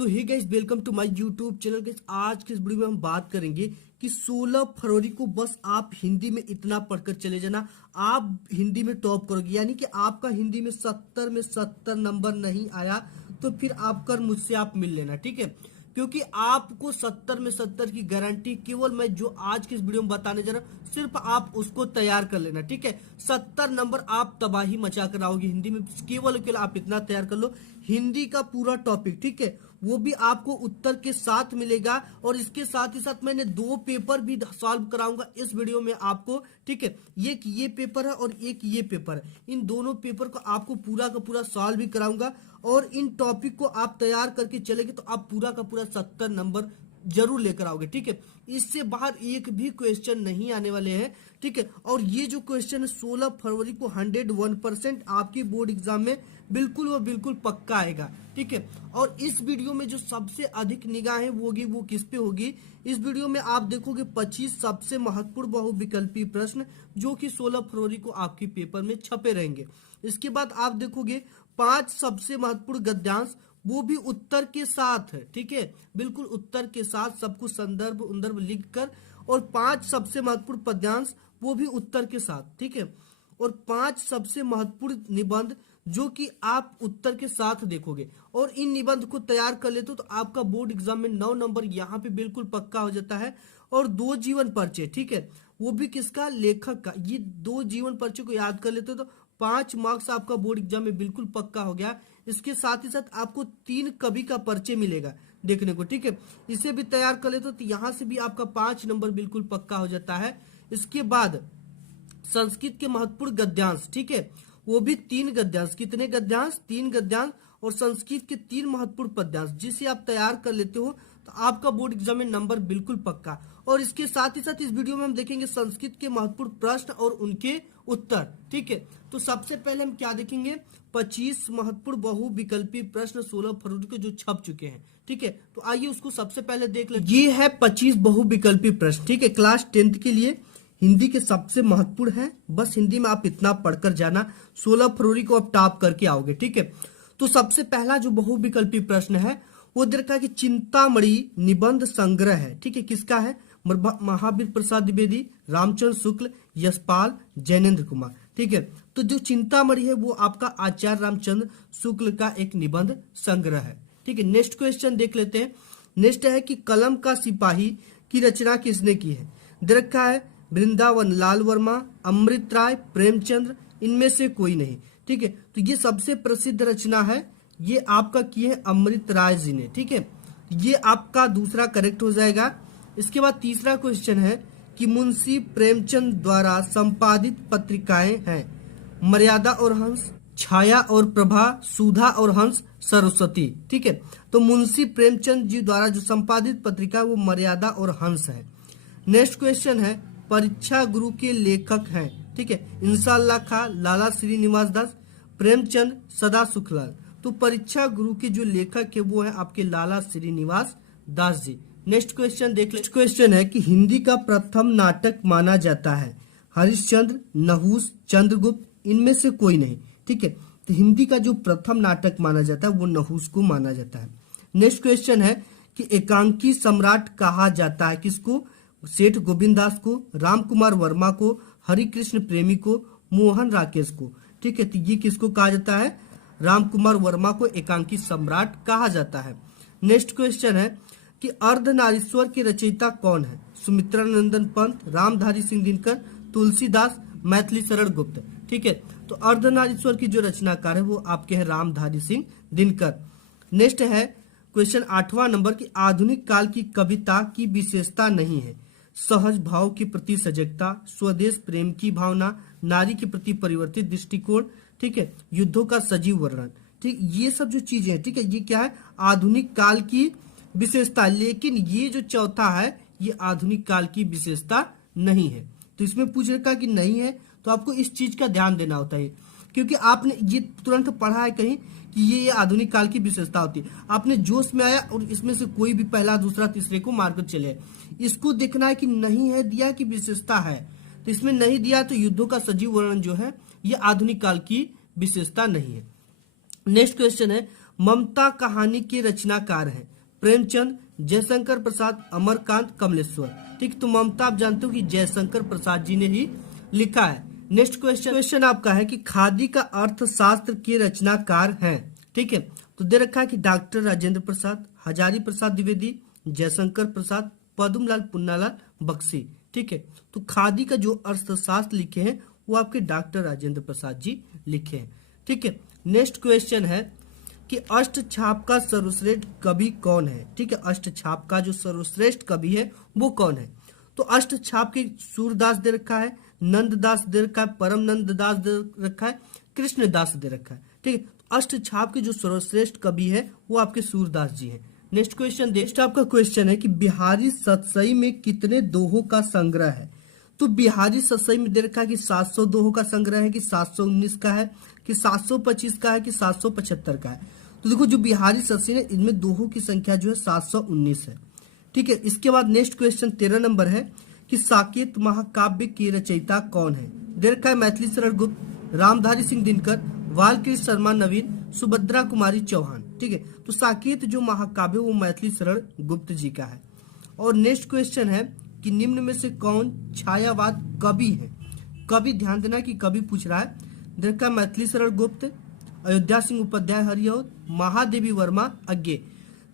So hey guys, welcome to my YouTube channel. Guys, आज के इस वीडियो में हम बात करेंगे कि 16 फरवरी को बस आप हिंदी में इतना पढ़कर चले जाना, आप हिंदी में टॉप करोगे। यानी कि आपका हिंदी में 70 में 70 नंबर नहीं आया तो फिर आप कर मुझसे आप मिल लेना, ठीक है। क्योंकि आपको 70 में 70 की गारंटी केवल मैं जो आज के इस वीडियो में बताने जा रहा हूं, सिर्फ आप उसको तैयार कर लेना, ठीक है। 70 नंबर आप तबाही मचा कर आओगे हिंदी में, केवल आप इतना तैयार कर लो। हिंदी का पूरा टॉपिक, ठीक है, वो भी आपको उत्तर के साथ मिलेगा और इसके साथ ही साथ मैंने 2 पेपर भी सॉल्व कराऊंगा इस वीडियो में आपको, ठीक है। एक ये पेपर है और एक ये पेपर है, इन दोनों पेपर को आपको पूरा का पूरा सॉल्व भी कराऊंगा और इन टॉपिक को आप तैयार करके चलेंगे तो आप पूरा का पूरा 70 नंबर जरूर लेकर आओगे, ठीक है। इससे बाहर एक भी क्वेश्चन नहीं आने वाले हैं, ठीक है। और ये जो क्वेश्चन है 16 फरवरी को 101% आपकी बोर्ड एग्जाम में बिल्कुल वो बिल्कुल पक्का आएगा, ठीक है। और इस वीडियो में जो सबसे अधिक निगाहें होगी वो किस पे होगी, इस वीडियो में आप देखोगे 25 सबसे महत्वपूर्ण बहुविकल्पी प्रश्न जो कि 16 फरवरी को आपके पेपर में छपे रहेंगे। इसके बाद आप देखोगे 5 सबसे महत्वपूर्ण गद्यांश, वो भी उत्तर के साथ है, ठीक है, बिल्कुल उत्तर के साथ सब कुछ संदर्भ उंदर्भ लिख कर, और 5 सबसे महत्वपूर्ण पद्यांश वो भी उत्तर के साथ, ठीक है। और 5 सबसे महत्वपूर्ण निबंध जो कि आप उत्तर के साथ देखोगे और इन निबंध को तैयार कर लेते हो तो आपका बोर्ड एग्जाम में 9 नंबर यहाँ पे बिल्कुल पक्का हो जाता है। और 2 जीवन परिचय, ठीक है, वो भी किसका, लेखक का। ये 2 जीवन परिचय को याद कर लेते हो तो 5 मार्क्स आपका बोर्ड एग्जाम में बिल्कुल पक्का हो गया। इसके साथ ही साथ आपको 3 कवि का परिचय मिलेगा देखने को, ठीक है। इसे भी तैयार कर लेते हो तो यहाँ से भी आपका 5 नंबर बिल्कुल पक्का हो जाता है। इसके बाद संस्कृत के महत्वपूर्ण गद्यांश, ठीक है, वो भी 3 गद्यांश। कितने गद्यांश, 3 गद्यांश, और संस्कृत के 3 महत्वपूर्ण पद्यांश, जिसे आप तैयार कर लेते हो तो आपका बोर्ड एग्जाम में नंबर बिल्कुल पक्का। और इसके साथ ही साथ इस वीडियो में हम देखेंगे संस्कृत के महत्वपूर्ण प्रश्न और उनके उत्तर, ठीक है। तो सबसे पहले हम क्या देखेंगे, 25 महत्वपूर्ण बहुविकल्पी प्रश्न 16 फरवरी को जो छप चुके हैं, ठीक है। तो आइए उसको सबसे पहले देख लेते हैं। ये है 25 बहुविकल्पी प्रश्न, ठीक है, क्लास 10th के लिए हिंदी के सबसे महत्वपूर्ण है। बस हिंदी में आप इतना पढ़कर जाना, 16 फरवरी को आप टॉप करके आओगे, ठीक है। तो सबसे पहला जो बहुविकल्पी प्रश्न है वो दे रखा है कि चिंतामणि निबंध संग्रह है, ठीक है, किसका है, महावीर प्रसाद द्विवेदी, रामचंद्र शुक्ल, यशपाल, जैनेन्द्र कुमार, ठीक है। तो जो चिंतामणि है वो आपका आचार्य रामचंद्र शुक्ल का एक निबंध संग्रह है, ठीक है। नेक्स्ट क्वेश्चन देख लेते हैं। नेक्स्ट है कि कलम का सिपाही की रचना किसने की है, दे रखा है वृंदावन लाल वर्मा, अमृत राय, प्रेमचंद्र, इनमें से कोई नहीं, ठीक है। तो ये सबसे प्रसिद्ध रचना है, ये आपका की है अमृत राय जी ने, ठीक है। ये आपका दूसरा करेक्ट हो जाएगा। इसके बाद तीसरा क्वेश्चन है कि मुंशी प्रेमचंद द्वारा संपादित पत्रिकाएं हैं मर्यादा और हंस, छाया और प्रभा, सुधा और हंस, सरस्वती, ठीक है। तो मुंशी प्रेमचंद जी द्वारा जो संपादित पत्रिका वो मर्यादा और हंस है। नेक्स्ट क्वेश्चन है परीक्षा गुरु के लेखक हैं, ठीक है, इंशाअल्लाह खां, लाला श्रीनिवास दास, प्रेमचंद, सदा सुखलाल। तो परीक्षा गुरु के जो लेखक है वो है आपके लाला श्रीनिवास दास जी। नेक्स्ट क्वेश्चन देख ले। नेक्स्ट क्वेश्चन है कि हिंदी का प्रथम नाटक माना जाता है हरिश्चंद्र, नहुस, चंद्रगुप्त, इनमें से कोई नहीं, ठीक है। तो हिंदी का जो प्रथम नाटक माना जाता है वो नहुस को माना जाता है। नेक्स्ट क्वेश्चन है कि एकांकी सम्राट कहा जाता है किसको, सेठ गोविंद दास को, राम कुमार वर्मा को, हरिकृष्ण प्रेमी को, मोहन राकेश को, ठीक है। तो ये किसको कहा जाता है, राम कुमार वर्मा को एकांकी सम्राट कहा जाता है। नेक्स्ट क्वेश्चन है कि अर्धनारीश्वर के रचयिता कौन है, सुमित्रा नंदन पंत, रामधारी सिंह दिनकर, तुलसीदास, मैथिली शरण गुप्त, ठीक है। तो अर्धनारीश्वर की जो रचनाकार है वो आपके है रामधारी सिंह दिनकर। नेक्स्ट है क्वेश्चन 8वां नंबर की आधुनिक काल की कविता की विशेषता नहीं है सहज भाव के प्रति सजगता, स्वदेश प्रेम की भावना, नारी के प्रति परिवर्तित दृष्टिकोण, ठीक है, युद्धों का सजीव वर्णन, ठीक, ये सब जो चीजें हैं, ठीक है, ये क्या है, आधुनिक काल की विशेषता। लेकिन ये जो चौथा है ये आधुनिक काल की विशेषता नहीं है। तो इसमें पूछ रखा कि नहीं है तो आपको इस चीज का ध्यान देना होता है, क्योंकि आपने ये तुरंत पढ़ा है कहीं कि ये आधुनिक काल की विशेषता होती है, आपने जोश में आया और इसमें से कोई भी पहला दूसरा तीसरे को मारकर चले। इसको देखना है कि नहीं है दिया कि विशेषता है, तो इसमें नहीं दिया तो युद्धों का सजीव वर्णन जो है ये आधुनिक काल की विशेषता नहीं है। नेक्स्ट क्वेश्चन है ममता कहानी के रचनाकार हैं प्रेमचंद, जयशंकर प्रसाद, अमरकांत, कमलेश्वर। ठीक, तो ममता आप जानते हो कि जयशंकर प्रसाद जी ने ही लिखा है। नेक्स्ट क्वेश्चन आपका है कि खादी का अर्थशास्त्र के रचनाकार हैं। ठीक है, तो दे रखा है कि डॉक्टर राजेंद्र प्रसाद, हजारी प्रसाद द्विवेदी, जयशंकर प्रसाद, पद्मलाल पुन्नालाल बख्शी। ठीक है, तो खादी का जो अर्थशास्त्र लिखे हैं वो आपके डॉक्टर राजेंद्र प्रसाद जी लिखे हैं। ठीक है, नेक्स्ट क्वेश्चन है कि अष्टछाप का सर्वश्रेष्ठ कवि कौन है। ठीक है, अष्टछाप का जो सर्वश्रेष्ठ कवि है वो कौन है। तो अष्टछाप के सूरदास दे रखा है, नंददास दे रखा है, परम नंददास दे रखा है, कृष्णदास दे रखा है। ठीक है, अष्टछाप के जो सर्वश्रेष्ठ कवि है वो आपके सूरदास जी हैं। नेक्स्ट क्वेश्चन, नेक्स्ट आपका क्वेश्चन है कि बिहारी सतसई में कितने दोहों का संग्रह है। तो बिहारी सतसई में दे रखा है कि 700 दोहों का संग्रह है, कि 719 का है, कि 725 का है, कि 775 का है। तो देखो जो बिहारी सतसई है इनमें दोहों की संख्या जो है 719 है। ठीक है, इसके बाद नेक्स्ट क्वेश्चन 13 नंबर है कि साकेत महाकाव्य के रचयिता कौन है। दे रखा है मैथिली शरण गुप्त, रामधारी सिंह दिनकर, बालकृष्ण शर्मा नवीन, सुभद्रा कुमारी चौहान। ठीक है, तो साकेत जो महाकाव्य वो मैथिली शरण गुप्त जी का है। और नेक्स्ट क्वेश्चन है कि निम्न में से कौन छायावाद कवि है। कवि ध्यान देना कि कवि पूछ रहा है। देखा मैथिली शरण गुप्त, अयोध्या सिंह उपाध्याय हरिऔध, महादेवी वर्मा अज्ञे।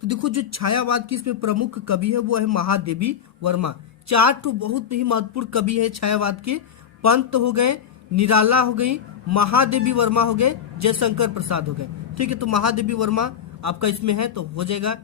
तो देखो जो छायावाद की इसमें प्रमुख कवि है वो है महादेवी वर्मा। 4 तो बहुत ही महत्वपूर्ण कवि है छायावाद के, पंत हो गए, निराला हो गई, महादेवी वर्मा हो गए, जयशंकर प्रसाद हो गए। ठीक है, तो महादेवी वर्मा आपका इसमें है तो हो जाएगा।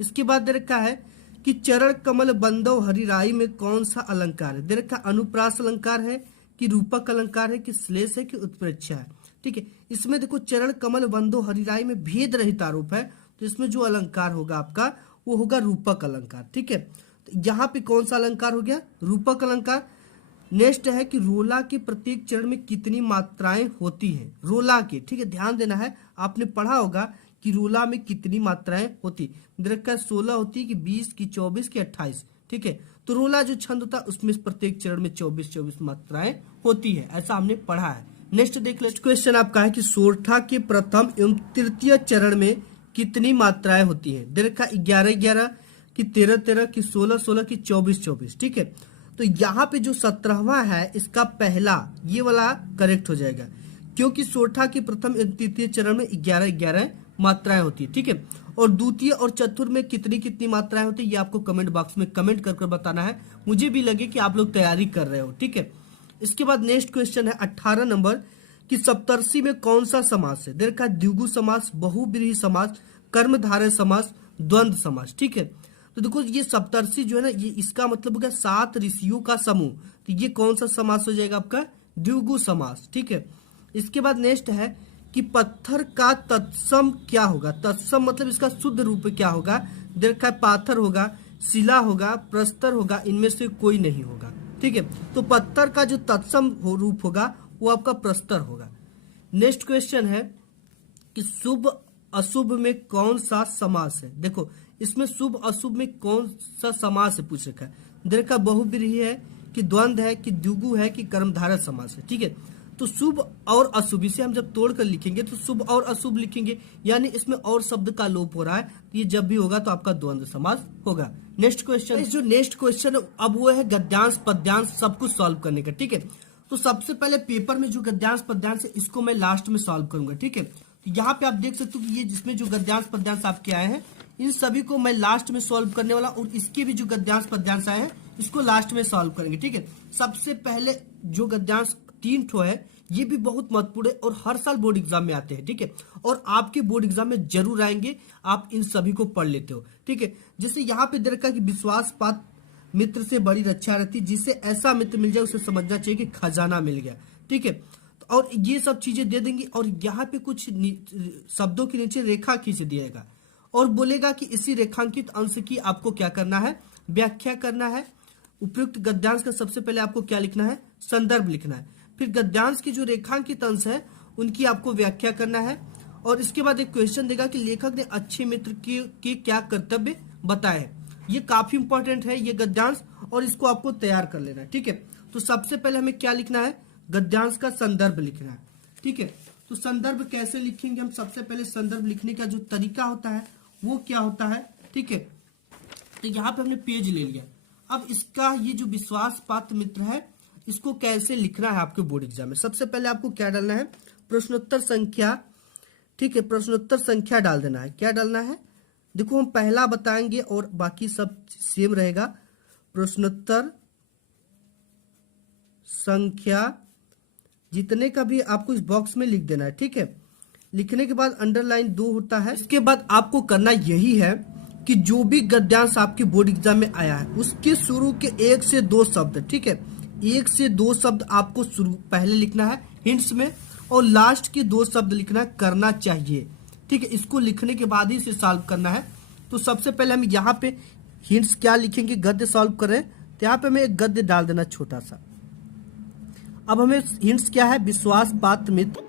इसके बाद दे रखा है कि चरण कमल बंदव हरिराई में कौन सा अलंकार है। दे रखा अनुप्रास अलंकार है, कि रूपक अलंकार है, कि श्लेष है, कि उत्प्रेक्षा है। ठीक है, इसमें देखो चरण कमल बंदो हरिराई में भेद रहित आरोप है, तो इसमें जो अलंकार होगा आपका वो होगा रूपक अलंकार। ठीक है, तो यहाँ पे कौन सा अलंकार हो गया, रूपक अलंकार। नेक्स्ट है कि रोला के प्रत्येक चरण में कितनी मात्राएं होती हैं, रोला के। ठीक है, ध्यान देना है, आपने पढ़ा होगा कि रोला में कितनी मात्राएं होती। दरअसल 16 होती है, कि 20, की 24, की 28। ठीक है, तो रोला जो छंद होता है उसमें प्रत्येक चरण में 24 मात्राएं होती है, ऐसा हमने पढ़ा है। नेक्स्ट देख लो, क्वेश्चन आपका है कि सोरठा के प्रथम एवं तृतीय चरण में कितनी मात्राएं होती है। देखा 11-11, की 13-13, की 16-16, की 24-24। ठीक है, तो यहाँ पे जो 17वां है इसका पहला ये वाला करेक्ट हो जाएगा, क्योंकि सोरठा के प्रथम एवं तृतीय चरण में 11-11 मात्राएं होती है। ठीक है, और द्वितीय और चतुर्थ में कितनी कितनी मात्राएं होती है ये आपको कमेंट बॉक्स में कमेंट कर बताना है, मुझे भी लगे कि आप लोग तैयारी कर रहे हो। ठीक है, इसके बाद नेक्स्ट क्वेश्चन है 18 नंबर कि सप्तर्षि में कौन सा समास है। देखा द्विगु समास, बहुब्रीहि समास, कर्मधारय समास, द्वंद्व समास। ठीक है, तो देखो ये सप्तर्षि जो है ना ये इसका मतलब हो गया 7 ऋषियों का समूह, तो ये कौन सा समास हो जाएगा आपका, द्विगु समास। ठीक है, इसके बाद नेक्स्ट है कि पत्थर का तत्सम क्या होगा। तत्सम मतलब इसका शुद्ध रूप क्या होगा। देखा है पाथर होगा, शिला होगा, प्रस्तर होगा, इनमें से कोई नहीं होगा। ठीक है, तो पत्थर का जो तत्सम रूप होगा वो आपका प्रस्तर होगा। नेक्स्ट क्वेश्चन है कि शुभ अशुभ में कौन सा समास है। देखो इसमें शुभ अशुभ में कौन सा समास है पूछ रखा है। देखा बहुब्रीहि है, कि द्वंद्व है, कि द्विगु है, कि कर्मधारय समास है। ठीक है, तो शुभ और अशुभ इसे हम जब तोड़कर लिखेंगे तो शुभ और अशुभ लिखेंगे, यानी इसमें और शब्द का लोप हो रहा है, तो ये जब भी होगा तो आपका द्वंद्व समास होगा। नेक्स्ट क्वेश्चन, जो नेक्स्ट क्वेश्चन अब वो है गद्यांश पद्यांश सब कुछ सॉल्व करने का। ठीक है, तो सबसे पहले पेपर में जो गद्यांश पद्यांश है इसको मैं लास्ट में सॉल्व करूंगा। ठीक है, तो यहाँ पे आप देख सकते हो कि ये जिसमें जो गद्यांश पद्यांश आपके आए हैं इन सभी को मैं लास्ट में सॉल्व करने वाला, और इसके भी जो गद्यांश पद्यांश आए हैं इसको लास्ट में सॉल्व करेंगे। ठीक है, सबसे पहले जो गद्यांश 3 ठो है ये भी बहुत महत्वपूर्ण है और हर साल बोर्ड एग्जाम में आते हैं। ठीक है, और आपके बोर्ड एग्जाम में जरूर आएंगे, आप इन सभी को पढ़ लेते हो। ठीक है, जैसे यहाँ पे दे रखा है कि विश्वास पात्र मित्र से बड़ी रक्षा रहती, जिसे ऐसा मित्र मिल जाए उसे समझना चाहिए कि खजाना मिल गया। ठीक है, और ये सब चीजें दे देंगी, और यहाँ पे कुछ शब्दों के नीचे रेखा खींच दिएगा और बोलेगा कि इसी रेखांकित अंश की आपको क्या करना है, व्याख्या करना है। उपयुक्त गद्यांश का सबसे पहले आपको क्या लिखना है, संदर्भ लिखना है। फिर गद्यांश की जो रेखांकित अंश है उनकी आपको व्याख्या करना है, और इसके बाद एक क्वेश्चन देगा कि लेखक ने अच्छे मित्र के क्या कर्तव्य बताए। ये काफी इंपॉर्टेंट है ये गद्यांश, और इसको आपको तैयार कर लेना है। ठीक है, तो सबसे पहले हमें क्या लिखना है, गद्यांश का संदर्भ लिखना है। ठीक है, तो संदर्भ कैसे लिखेंगे हम? सबसे पहले संदर्भ लिखने का जो तरीका होता है वो क्या होता है, ठीक है। तो यहाँ पे हमने पेज ले लिया। अब इसका ये जो विश्वास पात्र मित्र है, इसको कैसे लिखना है आपके बोर्ड एग्जाम में? सबसे पहले आपको क्या डालना है? प्रश्नोत्तर संख्या, ठीक है, प्रश्नोत्तर संख्या डाल देना है। क्या डालना है? देखो हम पहला बताएंगे और बाकी सब सेम रहेगा। प्रश्नोत्तर संख्या जितने का भी आपको इस बॉक्स में लिख देना है, ठीक है। लिखने के बाद अंडरलाइन 2 होता है। इसके बाद आपको करना यही है कि जो भी गद्यांश आपके बोर्ड एग्जाम में आया है उसके शुरू के 1 से 2 शब्द, ठीक है, 1 से 2 शब्द आपको शुरू पहले लिखना है हिंट्स में, और लास्ट के 2 शब्द लिखना करना चाहिए, ठीक है। इसको लिखने के बाद ही इसे सॉल्व करना है। तो सबसे पहले हम यहाँ पे हिंट्स क्या लिखेंगे, गद्य सॉल्व करें, तो यहाँ पे हमें एक गद्य डाल देना छोटा सा। अब हमें हिंट्स क्या है? विश्वास पात्र मित्र,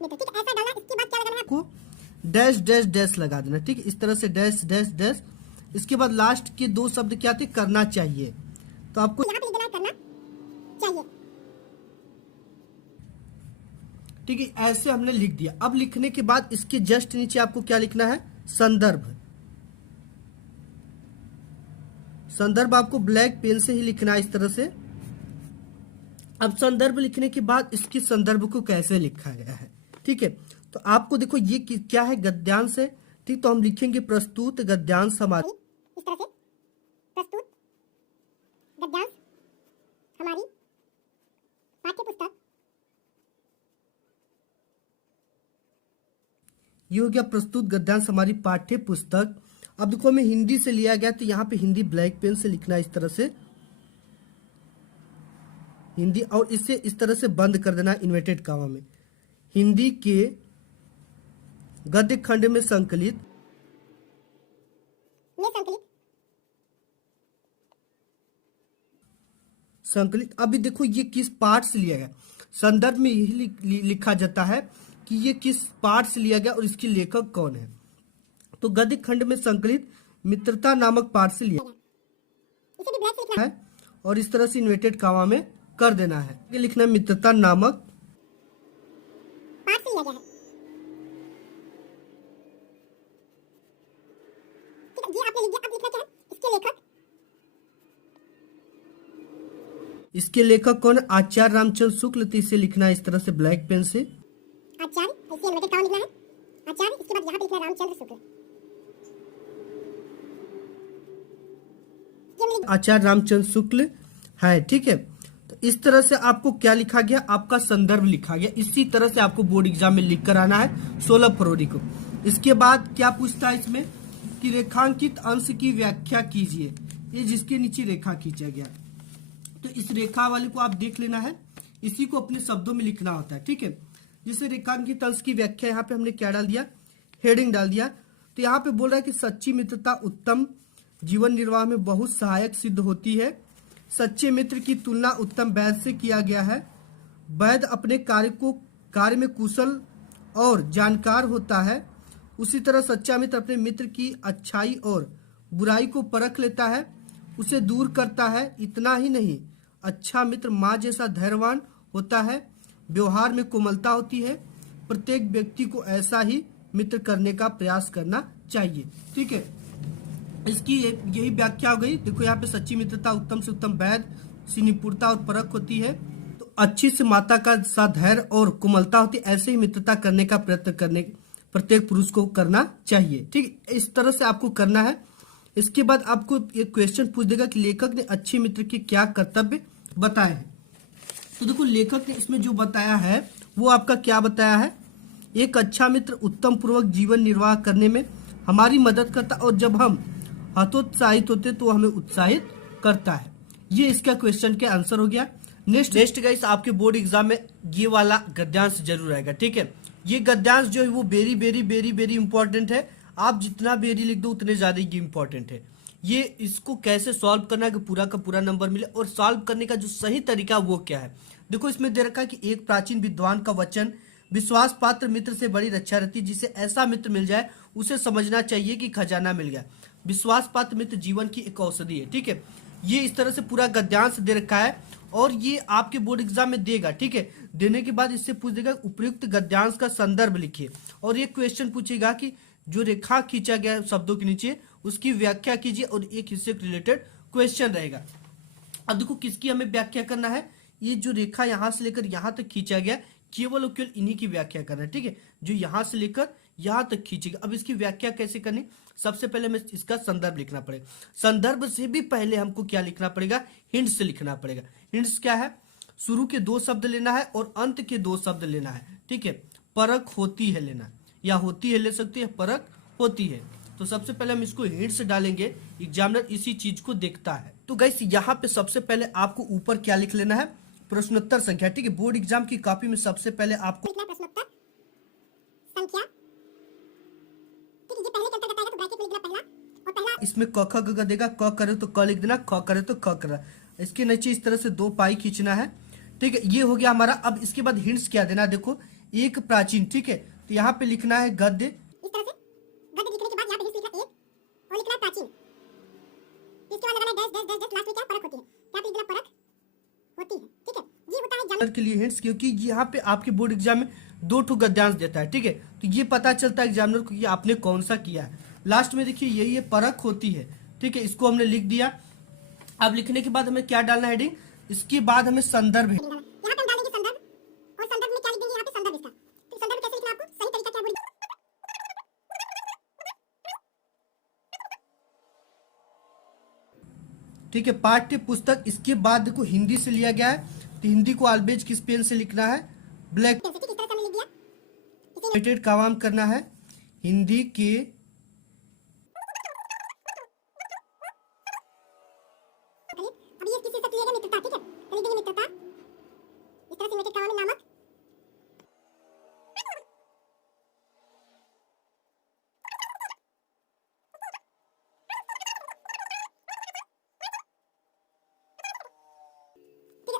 ठीक है, ऐसा डालना। इसके बाद क्या लगाना है आपको? डैश डैश डैश लगा देना, ठीक है, इस तरह से डैश डैश डैश। इसके बाद लास्ट के 2 शब्द क्या थे? करना चाहिए। तो आपको यहाँ पे लिख देना है करना चाहिए, ठीक है, ऐसे हमने लिख दिया। अब लिखने के बाद इसके जस्ट नीचे आपको क्या लिखना है? संदर्भ। संदर्भ आपको ब्लैक पेन से ही लिखना है इस तरह से। अब संदर्भ लिखने के बाद इसके संदर्भ को कैसे लिखा गया है, ठीक है। तो आपको देखो ये क्या है? गद्यांश है, ठीक। तो हम लिखेंगे प्रस्तुत गद्यांश हमारी, इस तरह से प्रस्तुत गद्यांश हमारी पाठ्य पुस्तक। ये हो गया प्रस्तुत गद्यांश हमारी पाठ्य पुस्तक। अब देखो हमें हिंदी से लिया गया, तो यहाँ पे हिंदी ब्लैक पेन से लिखना है इस तरह से हिंदी, और इसे इस तरह से बंद कर देना इन्वर्टेड कॉमा में। हिंदी के गद्य खंड में संकलित संकलित। अभी देखो ये किस पार्ट से लिया गया? संदर्भ में यही लिखा जाता है कि ये किस पार्ट से लिया गया और इसके लेखक कौन है। तो गद्य खंड में संकलित मित्रता नामक पार्ट से लिया है, और इस तरह से इन्वर्टेड कॉमा में कर देना है। ये लिखना है मित्रता नामक पार्ट से लिया गया है। ये आपने लिख दिया। अब लिखना क्या है? इसके लेखक, इसके लेखक कौन है? आचार्य रामचंद्र शुक्ल। तो इसे लिखना है इस तरह से ब्लैक पेन से आचार्य, इसे इन्वर्टेड कॉमा लिखना है आचार्य। इसके बाद यहाँ पे लिखना है रामचंद्र शुक्ल, आचार्य रामचंद्र शुक्ल है, ठीक है। तो इस तरह से आपको क्या लिखा गया? आपका संदर्भ लिखा गया। इसी तरह से आपको बोर्ड एग्जाम में लिख कर आना है 16 फरवरी को। इसके बाद क्या पूछता है इसमें कि रेखांकित अंश की व्याख्या कीजिए। ये जिसके नीचे रेखा खींचा गया, तो इस रेखा वाले को आप देख लेना है, इसी को अपने शब्दों में लिखना होता है, ठीक है। जिसे रेखांकित अंश की व्याख्या, यहाँ पे हमने क्या डाल दिया? हेडिंग डाल दिया। तो यहाँ पे बोल रहा है कि सच्ची मित्रता उत्तम जीवन निर्वाह में बहुत सहायक सिद्ध होती है। सच्चे मित्र की तुलना उत्तम वैद्य से किया गया है। वैद्य अपने कार्य में कुशल और जानकार होता है, उसी तरह सच्चा मित्र अपने मित्र की अच्छाई और बुराई को परख लेता है, उसे दूर करता है। इतना ही नहीं, अच्छा मित्र माँ जैसा धैर्यवान होता है, व्यवहार में कोमलता होती है। प्रत्येक व्यक्ति को ऐसा ही मित्र करने का प्रयास करना चाहिए, ठीक है। इसकी यही व्याख्या हो गई। देखो यहाँ पे सच्ची मित्रता उत्तम से उत्तम वैद्य से निपुणता और परख होती है, तो अच्छी से माता का साथ धैर्य और कोमलता होती है। ऐसे ही मित्रता करने का प्रयत्न करने प्रत्येक पुरुष को करना चाहिए, ठीक। इस तरह से आपको करना है। इसके बाद आपको एक क्वेश्चन पूछ देगा कि लेखक ने अच्छे मित्र के क्या कर्तव्य बताए हैं। तो देखो लेखक ने इसमें जो बताया है वो आपका क्या बताया है? एक अच्छा मित्र उत्तम पूर्वक जीवन निर्वाह करने में हमारी मदद करता, और जब हम हतोत्साहित होते तो हमें उत्साहित करता है। ये इसका क्वेश्चन के आंसर हो गया। नेक्स्ट गाइस, आपके बोर्ड एग्जाम में ये वाला गद्यांश जरूर आएगा, ठीक है। ये गद्यांश जो है वो very very very very important है। आप जितना वेरी लिख दो उतने ज्यादा ये इंपॉर्टेंट है। ये इसको कैसे सॉल्व करना है कि पूरा का पूरा नंबर मिले, और सॉल्व करने का जो सही तरीका वो क्या है। देखो इसमें दे रखा है कि एक प्राचीन विद्वान का वचन, विश्वास पात्र मित्र से बड़ी रक्षा रहती, जिसे ऐसा मित्र मिल जाए उसे समझना चाहिए कि खजाना मिल गया। विश्वास पात्र मित्र जीवन की एक औषधि है, ठीक है। ये इस तरह से पूरा गद्यांश दे रखा है और ये आपके बोर्ड एग्जाम में देगा, ठीक है। देने के बाद इससे पूछ देगा उपयुक्त गद्यांश का संदर्भ लिखिए, और ये क्वेश्चन पूछेगा कि जो रेखा खींचा गया है शब्दों के नीचे उसकी व्याख्या कीजिए, और एक हिस्से से रिलेटेड क्वेश्चन रहेगा। अब देखो किसकी हमें व्याख्या करना है, ये जो रेखा यहां से लेकर यहां तक खींचा गया केवल और केवल इन्हीं की व्याख्या करना है, ठीक है। जो यहां से लेकर यहां तक खींचेगा। अब इसकी व्याख्या कैसे करनी, सबसे पहले हमें इसका संदर्भ लिखना पड़ेगा। संदर्भ से भी पहले हमको क्या लिखना पड़ेगा, हिंट्स लिखना पड़ेगा। हिंट्स क्या है, शुरू के 2 शब्द लेना है और अंत के 2 शब्द लेना है, ठीक है। परख होती है लेना, या होती है ले सकते हैं, परख होती है। तो सबसे पहले हम इसको हिंट्स डालेंगे, एग्जामिनर इसी चीज को देखता है। तो गाइस यहाँ पे सबसे पहले आपको ऊपर क्या लिख लेना है, प्रश्नोत्तर संख्या, ठीक है। बोर्ड एग्जाम की कॉपी में सबसे पहले आपको प्रश्नोत्तर संख्या, ठीक है। ये पहले के अंतर्गत आएगा तो ब्रैकेट में लिखना पहला, और पहला इसमें क ख ग देगा, क करे तो क लिख देना, ख करे तो ख करना। इसके नीचे इस तरह से 2 पाई खींचना है, ठीक है। ये हो गया हमारा। अब इसके बाद हिंट्स क्या देना, देखो एक प्राचीन, ठीक है। तो यहाँ पे लिखना है गद्य, इस तरह से गद्य लिखने के बाद यहाँ पे हिंट्स लिखना एक और लिखना प्राचीन, इसके बाद लगाना dash dash dash dash, last में क्या परख होती है, यहाँ पे लिखना परख होती है, ठीक है। ये होता है एग्जामिनर के लिए हिंट्स, क्योंकि यहाँ पे आपके बोर्ड एग्जाम में 2 ठो गद्यांश देता है, ठीक है। तो ये पता चलता है एग्जामिनर को कि आपने कौन सा किया है। लास्ट में देखिए यही परख होती है, ठीक है। इसको हमने लिख दिया। अब लिखने के बाद हमें क्या डालना है हेडिंग, इसके बाद हमें संदर्भ है, यहाँ पे हम डालेंगे संदर्भ, और संदर्भ में क्या लिख देंगे, यहाँ पे संदर्भ इसका। तो संदर्भ कैसे लिखना आपको, सही तरीका क्या बोलिए, ठीक है। पाठ्य पुस्तक, इसके बाद देखो हिंदी से लिया गया है, तो हिंदी को ऑलवेज किस पेन से लिखना है, ब्लैक ठीक, इस तरह से हमने लिख दिया। रिलेटेड का काम करना है हिंदी के अब ये किसी से लिखेगा मित्रता, ठीक है। तो लिख देंगे मित्रता, इस तरह से मित्रता का नामक, ठीक है।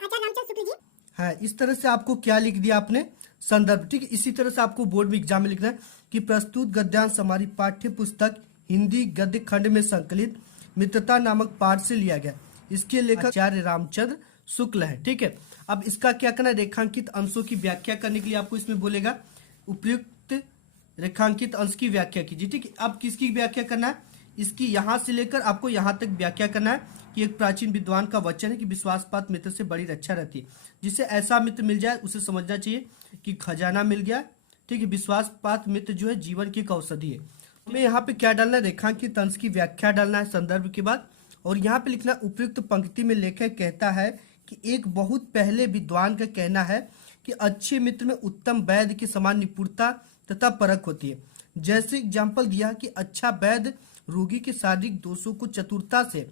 आचार्य रामचंद्र शुक्ल जी, है। इस तरह से आपको क्या लिख दिया आपने, संदर्भ, ठीक है। इसी तरह से आपको बोर्ड में एग्जाम में लिखना है कि प्रस्तुत गद्यांश हमारी पाठ्य पुस्तक हिंदी गद्य खंड में संकलित मित्रता नामक पाठ से लिया गया। इसके लेखक आचार्य रामचंद्र शुक्ल है, ठीक है। अब इसका क्या करना है, रेखांकित अंशों की व्याख्या करने के लिए आपको इसमें बोलेगा उपयुक्त रेखांकित अंश की व्याख्या कीजिए, ठीक है। अब किसकी व्याख्या करना है, इसकी यहां से लेकर आपको यहां तक व्याख्या करना है कि एक प्राचीन विद्वान का वचन है कि विश्वासपात मित्र से बड़ी रक्षा रहती है। जिसे ऐसा मित्र मिल जाए उसे समझना चाहिए कि खजाना मिल गया, ठीक है। विश्वासपात मित्र जो है जीवन की एक औषधि है। हमें यहाँ पे क्या डालना है, रेखांकित अंश की व्याख्या डालना है संदर्भ के बाद, और यहाँ पे लिखना उपयुक्त पंक्ति में लेखक कहता है कि एक बहुत पहले विद्वान का कहना है कि अच्छे मित्र में उत्तम वैद्य के समान निपुणता तथा परख होती है। जैसे एग्जाम्पल दिया कि अच्छा वैद्य रोगी के शारीरिक दोषों को चतुरता से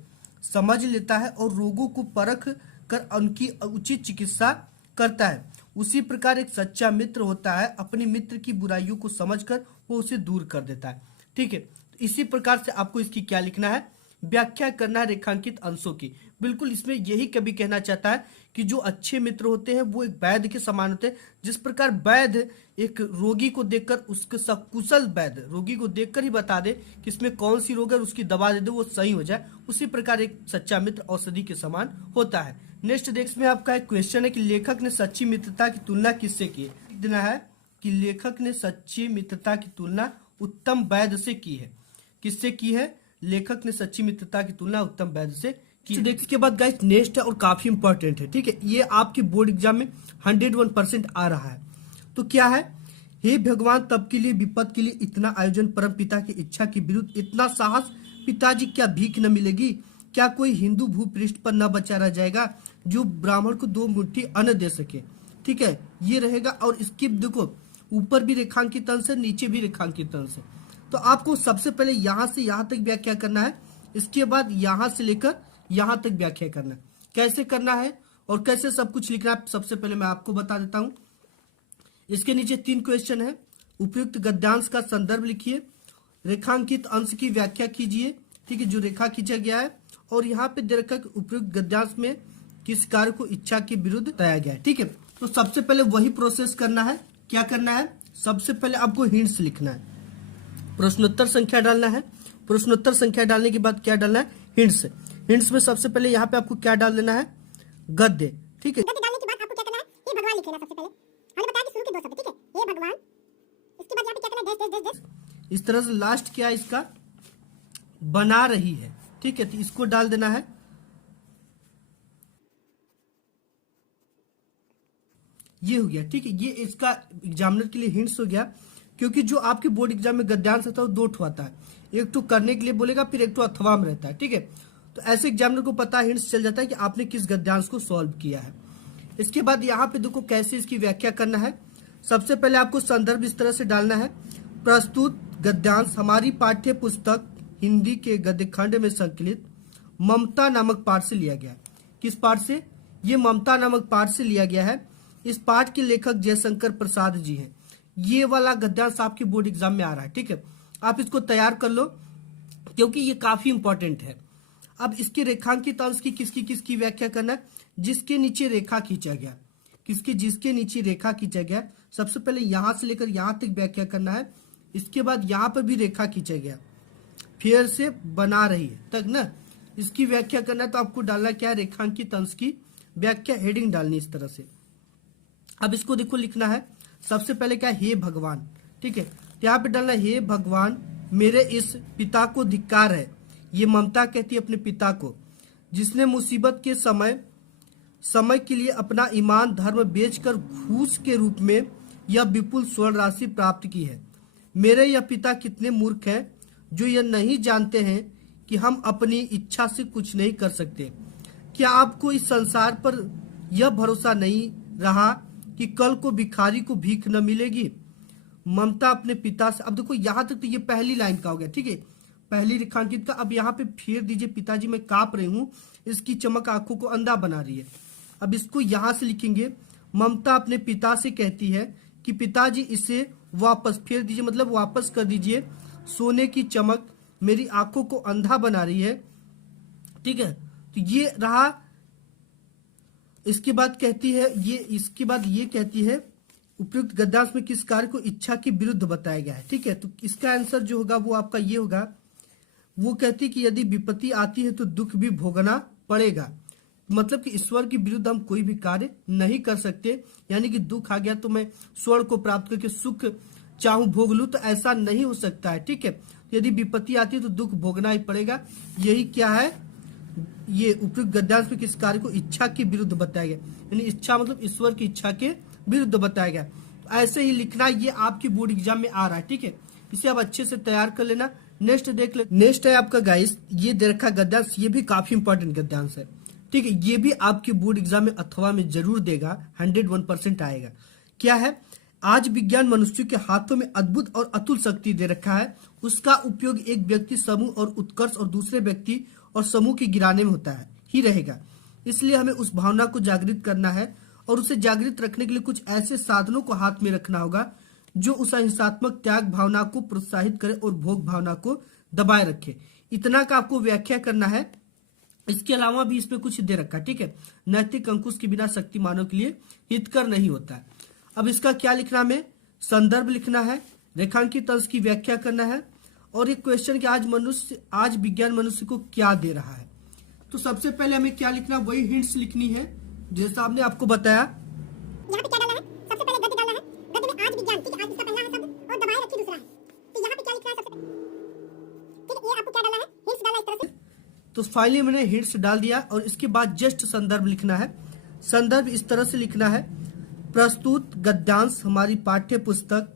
समझ लेता है और रोगों को परख कर उनकी उचित चिकित्सा करता है, उसी प्रकार एक सच्चा मित्र होता है, अपने मित्र की बुराइयों को समझकर वो उसे दूर कर देता है, ठीक है। तो इसी प्रकार से आपको इसकी क्या लिखना है, व्याख्या करना है रेखांकित अंशों की। बिल्कुल इसमें यही कभी कहना चाहता है कि जो अच्छे मित्र होते हैं वो एक वैद्य के समान होते हैं। जिस प्रकार वैद्य एक रोगी को देखकर, उसके सकुशल वैद्य रोगी को देखकर ही बता दे कि इसमें कौन सी रोग है, उसकी दवा दे दे वो सही हो जाए, उसी प्रकार एक सच्चा मित्र औषधि के समान होता है। नेक्स्ट देख में आपका एक क्वेश्चन है कि लेखक ने सच्ची मित्रता की तुलना किससे की है। देना है कि लेखक ने सच्ची मित्रता की तुलना उत्तम वैद्य से की है। किससे की है, लेखक ने सच्ची मित्रता की तुलना उत्तम वैद्य से की। देखने के बाद गाइस नेक्स्ट है और काफी इंपॉर्टेंट है, ठीक है। ये आपके बोर्ड एग्जाम में 101% आ रहा है। तो क्या है, हे भगवान तब के लिए विपद के लिए इतना आयोजन, परम पिता की इच्छा के विरुद्ध इतना साहस, पिताजी क्या भीख न मिलेगी, क्या कोई हिंदू भूपृष्ठ पर न बचा रह जाएगा जो ब्राह्मण को 2 मुट्ठी अन्न दे सके, ठीक है। ये रहेगा। और इसकी देखो ऊपर भी रेखांकित अंश है, नीचे भी रेखांकित अंश है। तो आपको सबसे पहले यहां से यहां तक व्याख्या करना है, इसके बाद यहां से लेकर यहां तक व्याख्या करना है। कैसे करना है और कैसे सब कुछ लिखना है सबसे पहले मैं आपको बता देता हूं। इसके नीचे 3 क्वेश्चन है। उपयुक्त गद्यांश का संदर्भ लिखिए, रेखांकित अंश की व्याख्या कीजिए, ठीक है, जो रेखा खींचा गया है, और यहाँ पे दे रखा है उपयुक्त गद्यांश में किस कार्य को इच्छा के विरुद्ध बताया गया है, ठीक है। तो सबसे पहले वही प्रोसेस करना है। क्या करना है, सबसे पहले आपको हिंट्स लिखना है, प्रश्नोत्तर संख्या डालना है। प्रश्नोत्तर संख्या डालने के बाद क्या डालना है, हिंट्स। हिंट्स में सबसे पहले यहाँ पे आपको क्या डाल देना है, गद्य, ठीक है। गद्य डालने के बाद आपको क्या करना है, हे भगवान लिख लेना सबसे पहले। हमने बताया कि शुरू के दो शब्द, ठीक है, हे भगवान, इसके बाद यहाँ पे क्या करना है, डैश डैश डैश डैश। इस तरह से लास्ट क्या इसका बना रही है, ठीक है, तो इसको डाल देना है। ये हो गया, ठीक है। ये इसका एग्जामिनर के लिए हिंट्स हो गया, क्योंकि जो आपके बोर्ड एग्जाम में गद्यांश आता है वो दो ठो आता है, एक तो करने के लिए बोलेगा, फिर एक तो अथवा में रहता है, ठीक है। तो ऐसे एग्जामिनर को पता हिंट्स चल जाता है कि आपने किस गद्यांश को सॉल्व किया है। इसके बाद यहाँ पे देखो कैसे इसकी व्याख्या करना है। सबसे पहले आपको संदर्भ इस तरह से डालना है, प्रस्तुत गद्यांश हमारी पाठ्य पुस्तक हिंदी के गद्य खंड में संकलित ममता नामक पाठ से लिया गया है। किस पाठ से? ये ममता नामक पाठ से लिया गया है। इस पाठ के लेखक जयशंकर प्रसाद जी हैं। ये वाला गद्यांश आपके बोर्ड एग्जाम में आ रहा है, ठीक है। आप इसको तैयार कर लो क्योंकि ये काफी इंपॉर्टेंट है। अब इसके रेखांकित अंश की किसकी व्याख्या करना है, जिसके नीचे रेखा खींचा गया, जिसके नीचे रेखा खींचा गया, सबसे पहले यहां से लेकर यहां तक व्याख्या करना है। इसके बाद यहां पर भी रेखा खींचा गया, फिर से बना रही है तक ना, इसकी व्याख्या करना है। तो आपको डालना क्या है, रेखांकित अंश की व्याख्या, हेडिंग डालनी इस तरह से। अब इसको देखो लिखना है, सबसे पहले क्या, हे भगवान, ठीक है। तो यहाँ पे डालना, हे भगवान मेरे इस पिता को धिक्कार है। ये ममता कहती है अपने पिता को, जिसने मुसीबत के समय के लिए अपना ईमान धर्म बेचकर घूस के रूप में यह विपुल स्वर्ण राशि प्राप्त की है। मेरे यह पिता कितने मूर्ख हैं जो यह नहीं जानते हैं कि हम अपनी इच्छा से कुछ नहीं कर सकते। क्या आपको इस संसार पर यह भरोसा नहीं रहा कि कल को भिखारी को भीख न मिलेगी। ममता अपने पिता से, अब देखो यहां तक तो ये पहली लाइन का हो गया, ठीक है, पहली रेखांकित का। अब यहाँ पे फेर दीजिए, पिताजी मैं कांप रही हूँ, इसकी चमक आंखों को अंधा बना रही है। अब इसको यहां से लिखेंगे, ममता अपने पिता से कहती है कि पिताजी इसे वापस, फेर दीजिए मतलब वापस कर दीजिए, सोने की चमक मेरी आंखों को अंधा बना रही है, ठीक है। तो ये रहा। इसके बाद कहती है ये कहती है उपयुक्त गद्यांश में किस कार्य को इच्छा के विरुद्ध बताया गया है, ठीक है। तो इसका आंसर जो होगा वो आपका ये होगा, वो कहती है कि यदि विपत्ति आती है तो दुख भी भोगना पड़ेगा। मतलब कि ईश्वर के विरुद्ध हम कोई भी कार्य नहीं कर सकते, यानी कि दुख आ गया तो मैं स्वर्ण को प्राप्त करके सुख चाहूं भोग लूं, तो ऐसा नहीं हो सकता है, ठीक है। यदि विपत्ति आती है तो दुख भोगना ही पड़ेगा। यही क्या है, ये उपयुक्त गद्यांश में किस कार्य को इच्छा के विरुद्ध बताया गया, यानी इच्छा मतलब ईश्वर की इच्छा के विरुद्ध बताया गया। तो ऐसे ही लिखना, ये आपके बोर्ड एग्जाम में आ रहा है, ठीक है। इसे आप अच्छे से तैयार कर लेना। नेक्स्ट देख ले, नेक्स्ट है आपका गाइस, ये दे रखा गद्यांश, ये भी काफी इंपॉर्टेंट गद्यांश है, ठीक है। ये भी आपके बोर्ड एग्जाम में अथवा में जरूर देगा, 101% आएगा। क्या है, आज विज्ञान मनुष्य के हाथों में अद्भुत और अतुल शक्ति दे रखा है। उसका उपयोग एक व्यक्ति, समूह और उत्कर्ष और दूसरे व्यक्ति और समूह के गिराने में होता है ही रहेगा। इसलिए हमें उस भावना को जागृत करना है और उसे जागृत रखने के लिए कुछ ऐसे साधनों को हाथ में रखना होगा जो उस अहिंसात्मक त्याग भावना को प्रोत्साहित करे और भोग भावना को दबाए रखे। इतना का आपको व्याख्या करना है। इसके अलावा भी इसमें कुछ दे रखा है, ठीक है। नैतिक अंकुश के बिना शक्ति मानव के लिए हितकर नहीं होता है। अब इसका क्या लिखना, में संदर्भ लिखना है, रेखांकित अंश की व्याख्या करना है, और एक क्वेश्चन कि आज विज्ञान मनुष्य को क्या दे रहा है। तो सबसे पहले हमें क्या लिखना, वही हिंट्स लिखनी है जैसा आपने आपको बताया। यहाँ पे क्या डालना है, सबसे पहले गद्य डालना है। गद्य में आज विज्ञान, ठीक है, आज इसका पहला है शब्द और दबाए रखिए दूसरा है। तो यहाँ पे क्या लिखना है सबसे पहले, ठीक है, ये आपको क्या डालना है, हिंट्स डालना इस तरह से। तो फाइनली मैंने हिंट्स डाल दिया और इसके बाद जस्ट संदर्भ लिखना है। संदर्भ इस तरह से लिखना है, प्रस्तुत गद्यांश हमारी पाठ्य पुस्तक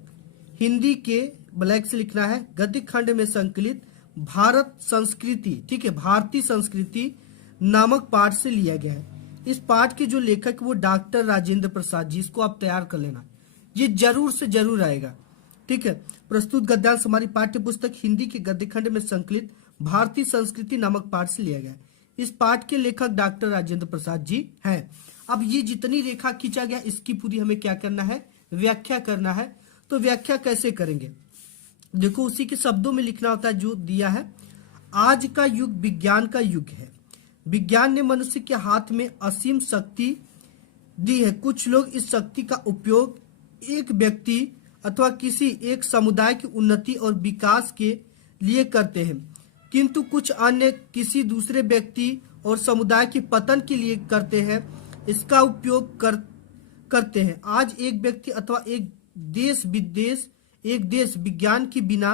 हिंदी के, ब्लैक से लिखना है, गद्य खंड में संकलित भारत संस्कृति, ठीक है, भारतीय संस्कृति नामक पाठ से लिया गया है। इस पाठ के जो लेखक वो डॉक्टर राजेंद्र प्रसाद जी, इसको आप तैयार कर लेना, ये जरूर से जरूर आएगा, ठीक है। प्रस्तुत गद्यांश हमारी पाठ्य पुस्तक हिंदी के गद्य खंड में संकलित भारतीय संस्कृति नामक पाठ से लिया गया है। इस पाठ के लेखक डॉक्टर राजेंद्र प्रसाद जी हैं। अब ये जितनी रेखा खींचा गया इसकी पूरी हमें क्या करना है, व्याख्या करना है। तो व्याख्या कैसे करेंगे, देखो उसी के शब्दों में लिखना होता है जो दिया है। आज का युग विज्ञान का युग है। विज्ञान ने मनुष्य के हाथ में असीम शक्ति दी है। कुछ लोग इस शक्ति का उपयोग एक व्यक्ति अथवा किसी एक समुदाय की उन्नति और विकास के लिए करते हैं। किंतु कुछ अन्य किसी दूसरे व्यक्ति और समुदाय के पतन के लिए करते हैं, इसका उपयोग करते हैं। आज एक व्यक्ति अथवा एक देश विज्ञान की बिना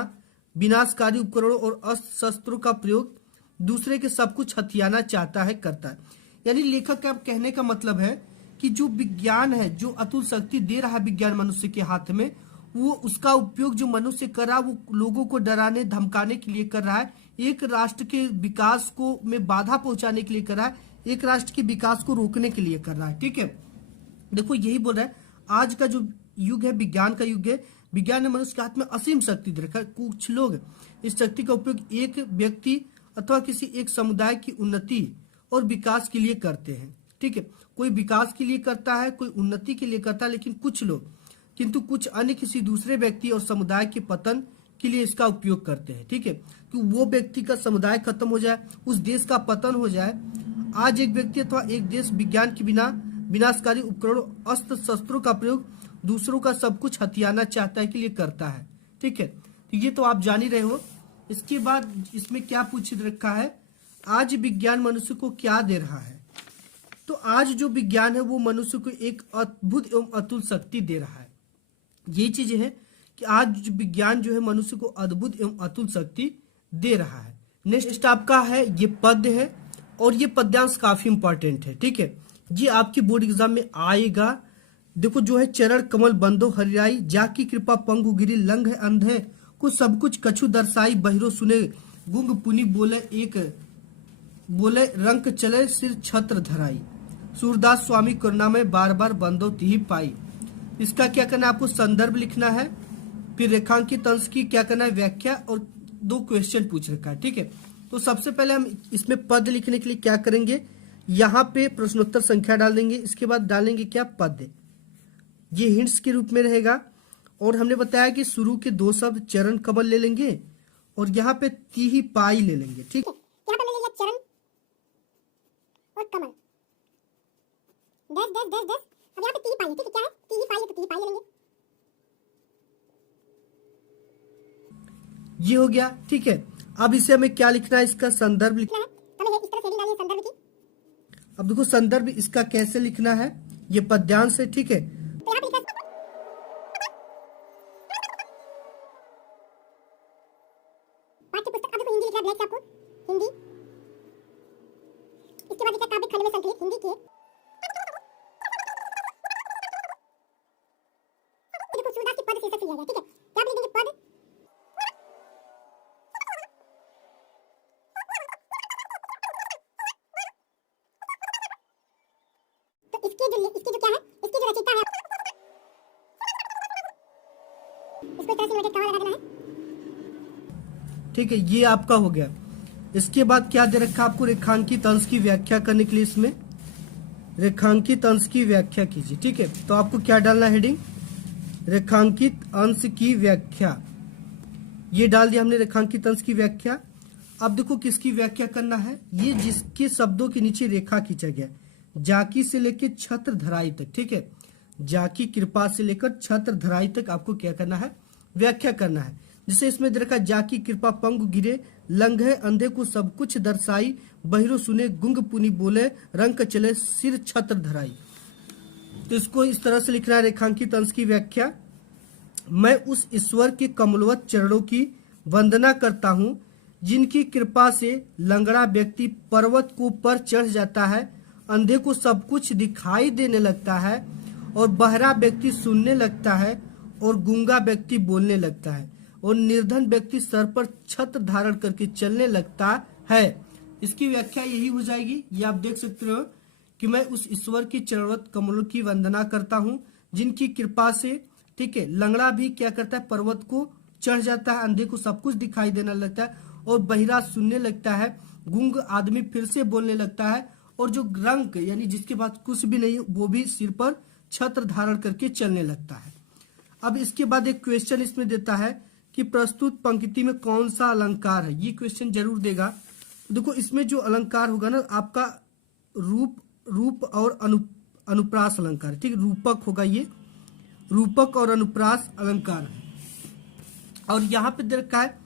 विनाशकारी उपकरणों और अस्त्र शस्त्रों का प्रयोग दूसरे के सब कुछ हथियाना चाहता है, करता है। यानी लेखक का कहने का मतलब है कि जो विज्ञान है, जो अतुल शक्ति दे रहा है विज्ञान मनुष्य के हाथ में, वो उसका उपयोग जो मनुष्य कर रहा है वो लोगों को डराने धमकाने के लिए कर रहा है, एक राष्ट्र के विकास को में बाधा पहुंचाने के लिए कर रहा है, एक राष्ट्र के विकास को रोकने के लिए कर रहा है। ठीक है, देखो यही बोल रहा है, आज का जो युग है विज्ञान का युग है। विज्ञान ने मनुष्य के हाथ में असीम शक्ति दे रखा है। कुछ लोग इस शक्ति का उपयोग एक व्यक्ति अथवा किसी एक समुदाय की उन्नति और विकास के लिए करते हैं। ठीक है, कोई विकास के लिए करता है, कोई उन्नति के लिए करता है, लेकिन कुछ लोग किंतु कुछ अन्य किसी दूसरे व्यक्ति और समुदाय के पतन के लिए इसका उपयोग करते हैं। ठीक है, कि वो व्यक्ति का समुदाय खत्म हो जाए, उस देश का पतन हो जाए। आज एक व्यक्ति अथवा एक देश विज्ञान के बिना विनाशकारी उपकरणों अस्त्र शस्त्रों का प्रयोग दूसरों का सब कुछ हथियाना चाहता है के लिए करता है। ठीक है, तो ये तो आप जान ही रहे हो। इसके बाद इसमें क्या पूछ रखा है, आज विज्ञान मनुष्य को क्या दे रहा है। तो आज जो विज्ञान है वो मनुष्य को एक अद्भुत एवं अतुल शक्ति दे रहा है। ये चीज है कि आज विज्ञान जो है मनुष्य को अद्भुत एवं अतुल शक्ति दे रहा है। नेक्स्ट आपका है ये पद्य है, और ये पद्यांश काफी इंपॉर्टेंट है। ठीक है, ये आपकी बोर्ड एग्जाम में आएगा। देखो जो है, चरण कमल बंदो हरियाई, जाकी कृपा पंगु गिरी, लंघ है अंधे को सब कुछ कछु दर्शाई, बहिरो सुने गुंग पुनि बोले रंक चले सिर छत्र धराई, सूरदास स्वामी करुणामय बार बार बंदो तिहि पाई। इसका क्या करना है, आपको संदर्भ लिखना है, फिर रेखांकित अंश की क्या करना है व्याख्या, और 2 क्वेश्चन पूछ रखा है। ठीक है, तो सबसे पहले हम इसमें पद लिखने के लिए क्या करेंगे, यहाँ पे प्रश्नोत्तर संख्या डाल देंगे, इसके बाद डालेंगे क्या पद, ये हिंट्स के रूप में रहेगा। और हमने बताया कि शुरू के 2 शब्द चरण कमल ले लेंगे और यहाँ पे तिहि पाई ले लेंगे। ठीक है, यहाँ पे मैंने लिया चरण और कमल, दस दस दस दस। अब यहाँ पे तिहि पाई, ठीक है, क्या है तिहि पाई है, तो तिहि पाई ले लेंगे। ये हो गया। ठीक है, अब इसे हमें क्या लिखना है, इसका संदर्भ लिखना है, हमें इस तरह से डालिए संदर्भ की। अब देखो संदर्भ इसका कैसे लिखना है, ये पद्यांश है। ठीक है, तो यहाँ पे लिखा पाठ्य पुस्तक। अब देखो हिंदी लिखा है ब्लैक से आपको, हिंदी। इसके बाद लिखा काव्य खंड में संकलित हिंदी के। देखो सूरदास की पद शीर्षक से लिया गया। ठीक है, क्या आप लिखेंगे पद, तो इसकी जो क्या है, इसकी जो रचयिता है, इसको इस तरह से इन्वर्टेड कॉमा लगा देना है। ठीक है, ये आपका हो गया। इसके बाद क्या दे रखा आपको, रेखांकित अंश की व्याख्या करने के लिए इसमें रेखांकित अंश की व्याख्या कीजिए। ठीक है, तो आपको क्या डालना है, हेडिंग रेखांकित अंश की व्याख्या, ये डाल दिया हमने रेखांकित अंश की व्याख्या। अब देखो किसकी व्याख्या करना है, ये जिसके शब्दों के नीचे रेखा खींचा गया, जाकी से लेकर छत्र धराई तक। ठीक है, जाकी कृपा से लेकर छत्र धराई तक आपको क्या करना है, व्याख्या करना है। जिसे इसमें दे रखा, जाकी कृपा पंगु गिरे, लंघे अंधे को सब कुछ दर्शाई, बहिरो सुने गुंग पुनि बोले, रंक चले सिर छत्र धराई। तो इसको इस तरह से लिखना है, रेखांकित अंश की व्याख्या। मैं उस ईश्वर के कमलवत चरणों की वंदना करता हूँ जिनकी कृपा से लंगड़ा व्यक्ति पर्वत को पर चढ़ जाता है, अंधे को सब कुछ दिखाई देने लगता है, और बहरा व्यक्ति सुनने लगता है, और गूंगा व्यक्ति बोलने लगता है, और निर्धन व्यक्ति सर पर छत्र धारण करके चलने लगता है। इसकी व्याख्या यही हो जाएगी। ये आप देख सकते हो कि मैं उस ईश्वर के चरणवत कमलों की वंदना करता हूँ जिनकी कृपा से, ठीक है, लंगड़ा भी क्या करता है, पर्वत को चढ़ जाता है, अंधे को सब कुछ दिखाई देने लगता है, और बहिरा सुनने लगता है, गूंग आदमी फिर से बोलने लगता है, और जो रंक यानी जिसके पास कुछ भी नहीं वो भी सिर पर छत्र धारण करके चलने लगता है। अब इसके बाद एक क्वेश्चन इसमें देता है कि प्रस्तुत पंक्ति में कौन सा अलंकार है, ये क्वेश्चन जरूर देगा। देखो इसमें जो अलंकार होगा ना आपका रूप और अनुप्रास अलंकार, ठीक है, रूपक होगा, ये रूपक और अनुप्रास अलंकार है। और यहाँ पे दे रखा है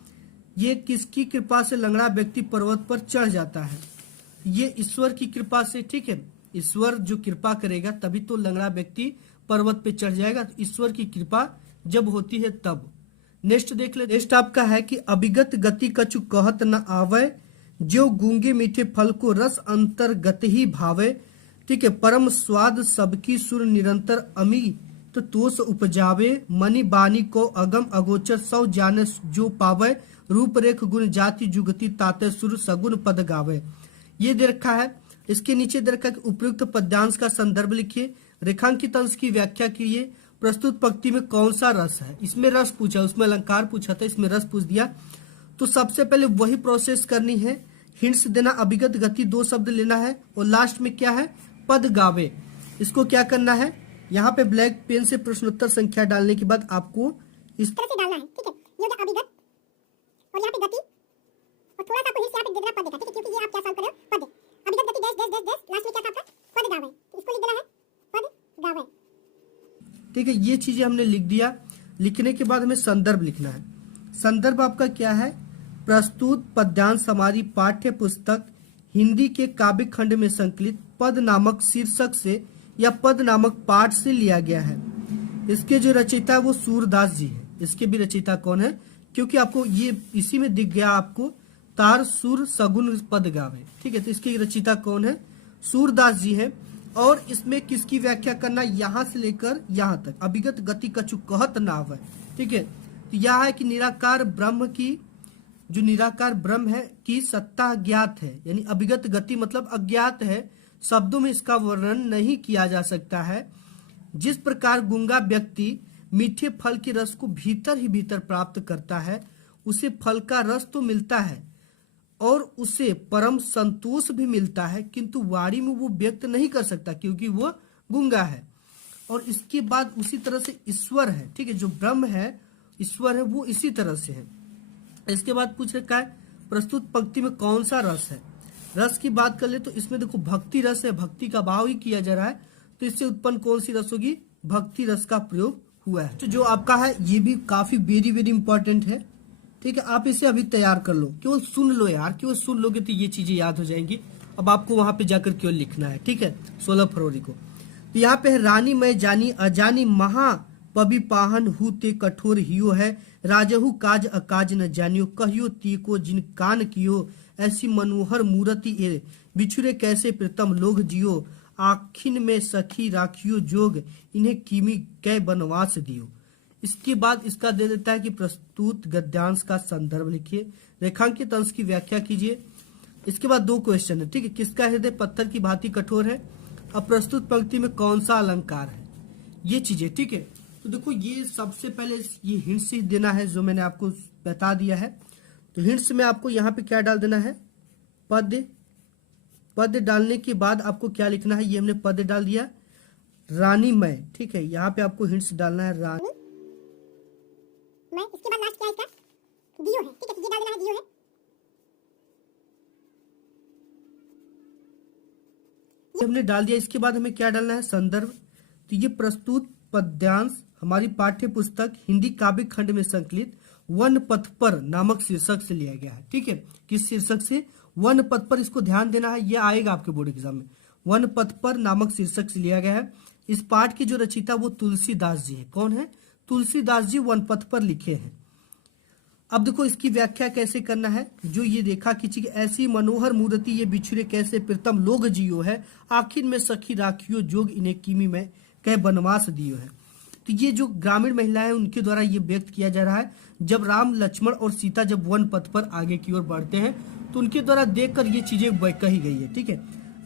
ये किसकी कृपा से लंगड़ा व्यक्ति पर्वत पर चढ़ जाता है? ये ईश्वर की कृपा से, ठीक है। ईश्वर जो कृपा करेगा तभी तो लंगड़ा व्यक्ति पर्वत पे चढ़ जाएगा। तो ईश्वर की कृपा जब होती है तब। नेक्स्ट देख ले। नेक्स्ट आपका है कि अभिगत गति कछु कहत न आवे, जो गूंगे मीठे फल को रस अंतर्गत ही भावे। ठीक है। परम स्वाद सबकी सुर निरंतर अमी तो तोष उपजावे, मणि बानी को अगम अगोचर सौ जाने जो पावे। रूप रेख गुण जाति जुगति ताते सुर सगुन पद गावे। ये दे रखा है। इसके नीचे दे रखा है कि उपयुक्त पद्यांश का संदर्भ लिखिए, रेखांकित अंश की व्याख्या कीजिए, प्रस्तुत पंक्ति में कौन सा रस है। इसमें रस पूछा, उसमें अलंकार पूछा था, इसमें रस पूछ दिया। तो सबसे पहले वही प्रोसेस करनी है, हिंट्स देना, अभिगत गति 2 शब्द लेना है और लास्ट में क्या है, पद गावे। इसको क्या करना है, यहाँ पे ब्लैक पेन से प्रश्नोत्तर संख्या डालने के बाद आपको इस तरह से डालना है। ठीक है, ये हो गया अभिगत और यहाँ पे गति और थोड़ा सा आपको हिस्सा यहाँ पे दे देना पद का। ठीक है, क्योंकि ये आप क्या सॉल्व कर रहे हो, पद। अभिगत गति dash dash dash dash, last में क्या था आपका, पद गावे। तो इसको लिख देना है पद गावे। ठीक है। ये चीजें हमने लिख दिया। लिखने के बाद हमें संदर्भ लिखना है। संदर्भ आपका क्या है, प्रस्तुत पद्यांश हमारी पाठ्य पुस्तक हिंदी के काव्य खंड में संकलित पद नामक शीर्षक से या पद नामक पाठ से लिया गया है। इसके जो रचयिता है वो सूरदास जी है। इसके भी रचयिता कौन है, क्योंकि आपको ये इसी में दिख गया आपको, तार सुर सगुन पद गावे। ठीक है, तो इसके रचयिता कौन है, सूरदास जी है। और इसमें किसकी व्याख्या करना, यहाँ से लेकर यहाँ तक, अभिगत गति कछु कहत नाव है। ठीक है, तो यह है कि निराकार ब्रह्म की, जो निराकार ब्रह्म है की सत्ता अज्ञात है, यानी अभिगत गति मतलब अज्ञात है, शब्दों में इसका वर्णन नहीं किया जा सकता है। जिस प्रकार गूंगा व्यक्ति मीठे फल के रस को भीतर ही भीतर प्राप्त करता है, उसे फल का रस तो मिलता है और उसे परम संतोष भी मिलता है, किंतु वाणी में वो व्यक्त नहीं कर सकता क्योंकि वो गूंगा है। और इसके बाद उसी तरह से ईश्वर है। ठीक है, जो ब्रह्म है, ईश्वर है, वो इसी तरह से है। इसके बाद पूछ रखा है प्रस्तुत पंक्ति में कौन सा रस है। रस की बात कर ले तो इसमें देखो भक्ति रस है, भक्ति का भाव ही किया जा रहा है, तो इससे उत्पन्न कौन सी रस होगी, भक्ति रस का प्रयोग हुआ है। तो जो आपका है ये भी काफी वेरी वेरी इंपॉर्टेंट है। ठीक है, आप इसे अभी तैयार कर लो, केवल सुन लो यार, केवल सुन लोगे तो ये चीजें याद हो जाएंगी। अब आपको वहां पे जाकर केवल लिखना है। ठीक है, 16 फरवरी को। तो यहाँ पे है रानी मैं जानी अजानी महा पबी पाहन हु ते कठोर हियो है, राजहु काज अकाज न जानियो, कहियो तीको जिन कान कियो, ऐसी मनोहर मूर्ति ए बिछुरे कैसे प्रीतम लोग जियो, आखिन में सखी राखियो जोग, इन्हें कीमी कै बनवास दियो। इसके बाद इसका दे देता है कि प्रस्तुत गद्यांश का संदर्भ लिखिए, रेखांकित अंश की व्याख्या कीजिए। इसके बाद 2 क्वेश्चन है। ठीक है, किसका हृदय पत्थर की भांति कठोर है, अब प्रस्तुत पंक्ति में कौन सा अलंकार है, ये चीजें। ठीक है, तो देखो ये सबसे पहले ये हिंट्स ही देना है जो मैंने आपको बता दिया है। तो हिंट्स में आपको यहाँ पे क्या डाल देना है, पद। पद डालने के बाद आपको क्या लिखना है, ये हमने पद डाल दिया, रानी मैं। ठीक है, यहाँ पे आपको हिंट्स डालना है रानी मैं। इसके बाद लास्ट क्या है इसका, दियो है। ठीक है, ये डाल देना है दियो है। ये हमने डाल दिया। इसके बाद हमें क्या डालना है, संदर्भ। तो ये प्रस्तुत पद्यांश हमारी पाठ्य पुस्तक हिंदी काव्य खंड में संकलित वन पथ पर नामक शीर्षक से लिया गया है। ठीक है, किस शीर्षक से, वन पथ पर। इसको ध्यान देना है, ये आएगा आपके बोर्ड एग्जाम में। वन पथ पर नामक शीर्षक से लिया गया है। इस पाठ की जो रचयिता वो तुलसीदास जी है। कौन है, तुलसीदास जी वन पथ पर लिखे हैं। अब देखो इसकी व्याख्या कैसे करना है, जो ये रेखा खींची, ऐसी मनोहर मूर्ति ये बिछुरे कैसे प्रीतम लोग जियो है, आखिर में सखी राखियो जोग, इन्हें कीमी में कह बनवास दियो है। तो ये जो ग्रामीण महिलाएं उनके द्वारा ये व्यक्त किया जा रहा है, जब राम लक्ष्मण और सीता जब वन पथ पर आगे की ओर बढ़ते हैं तो उनके द्वारा देखकर ये चीजें कही गई है। ठीक है,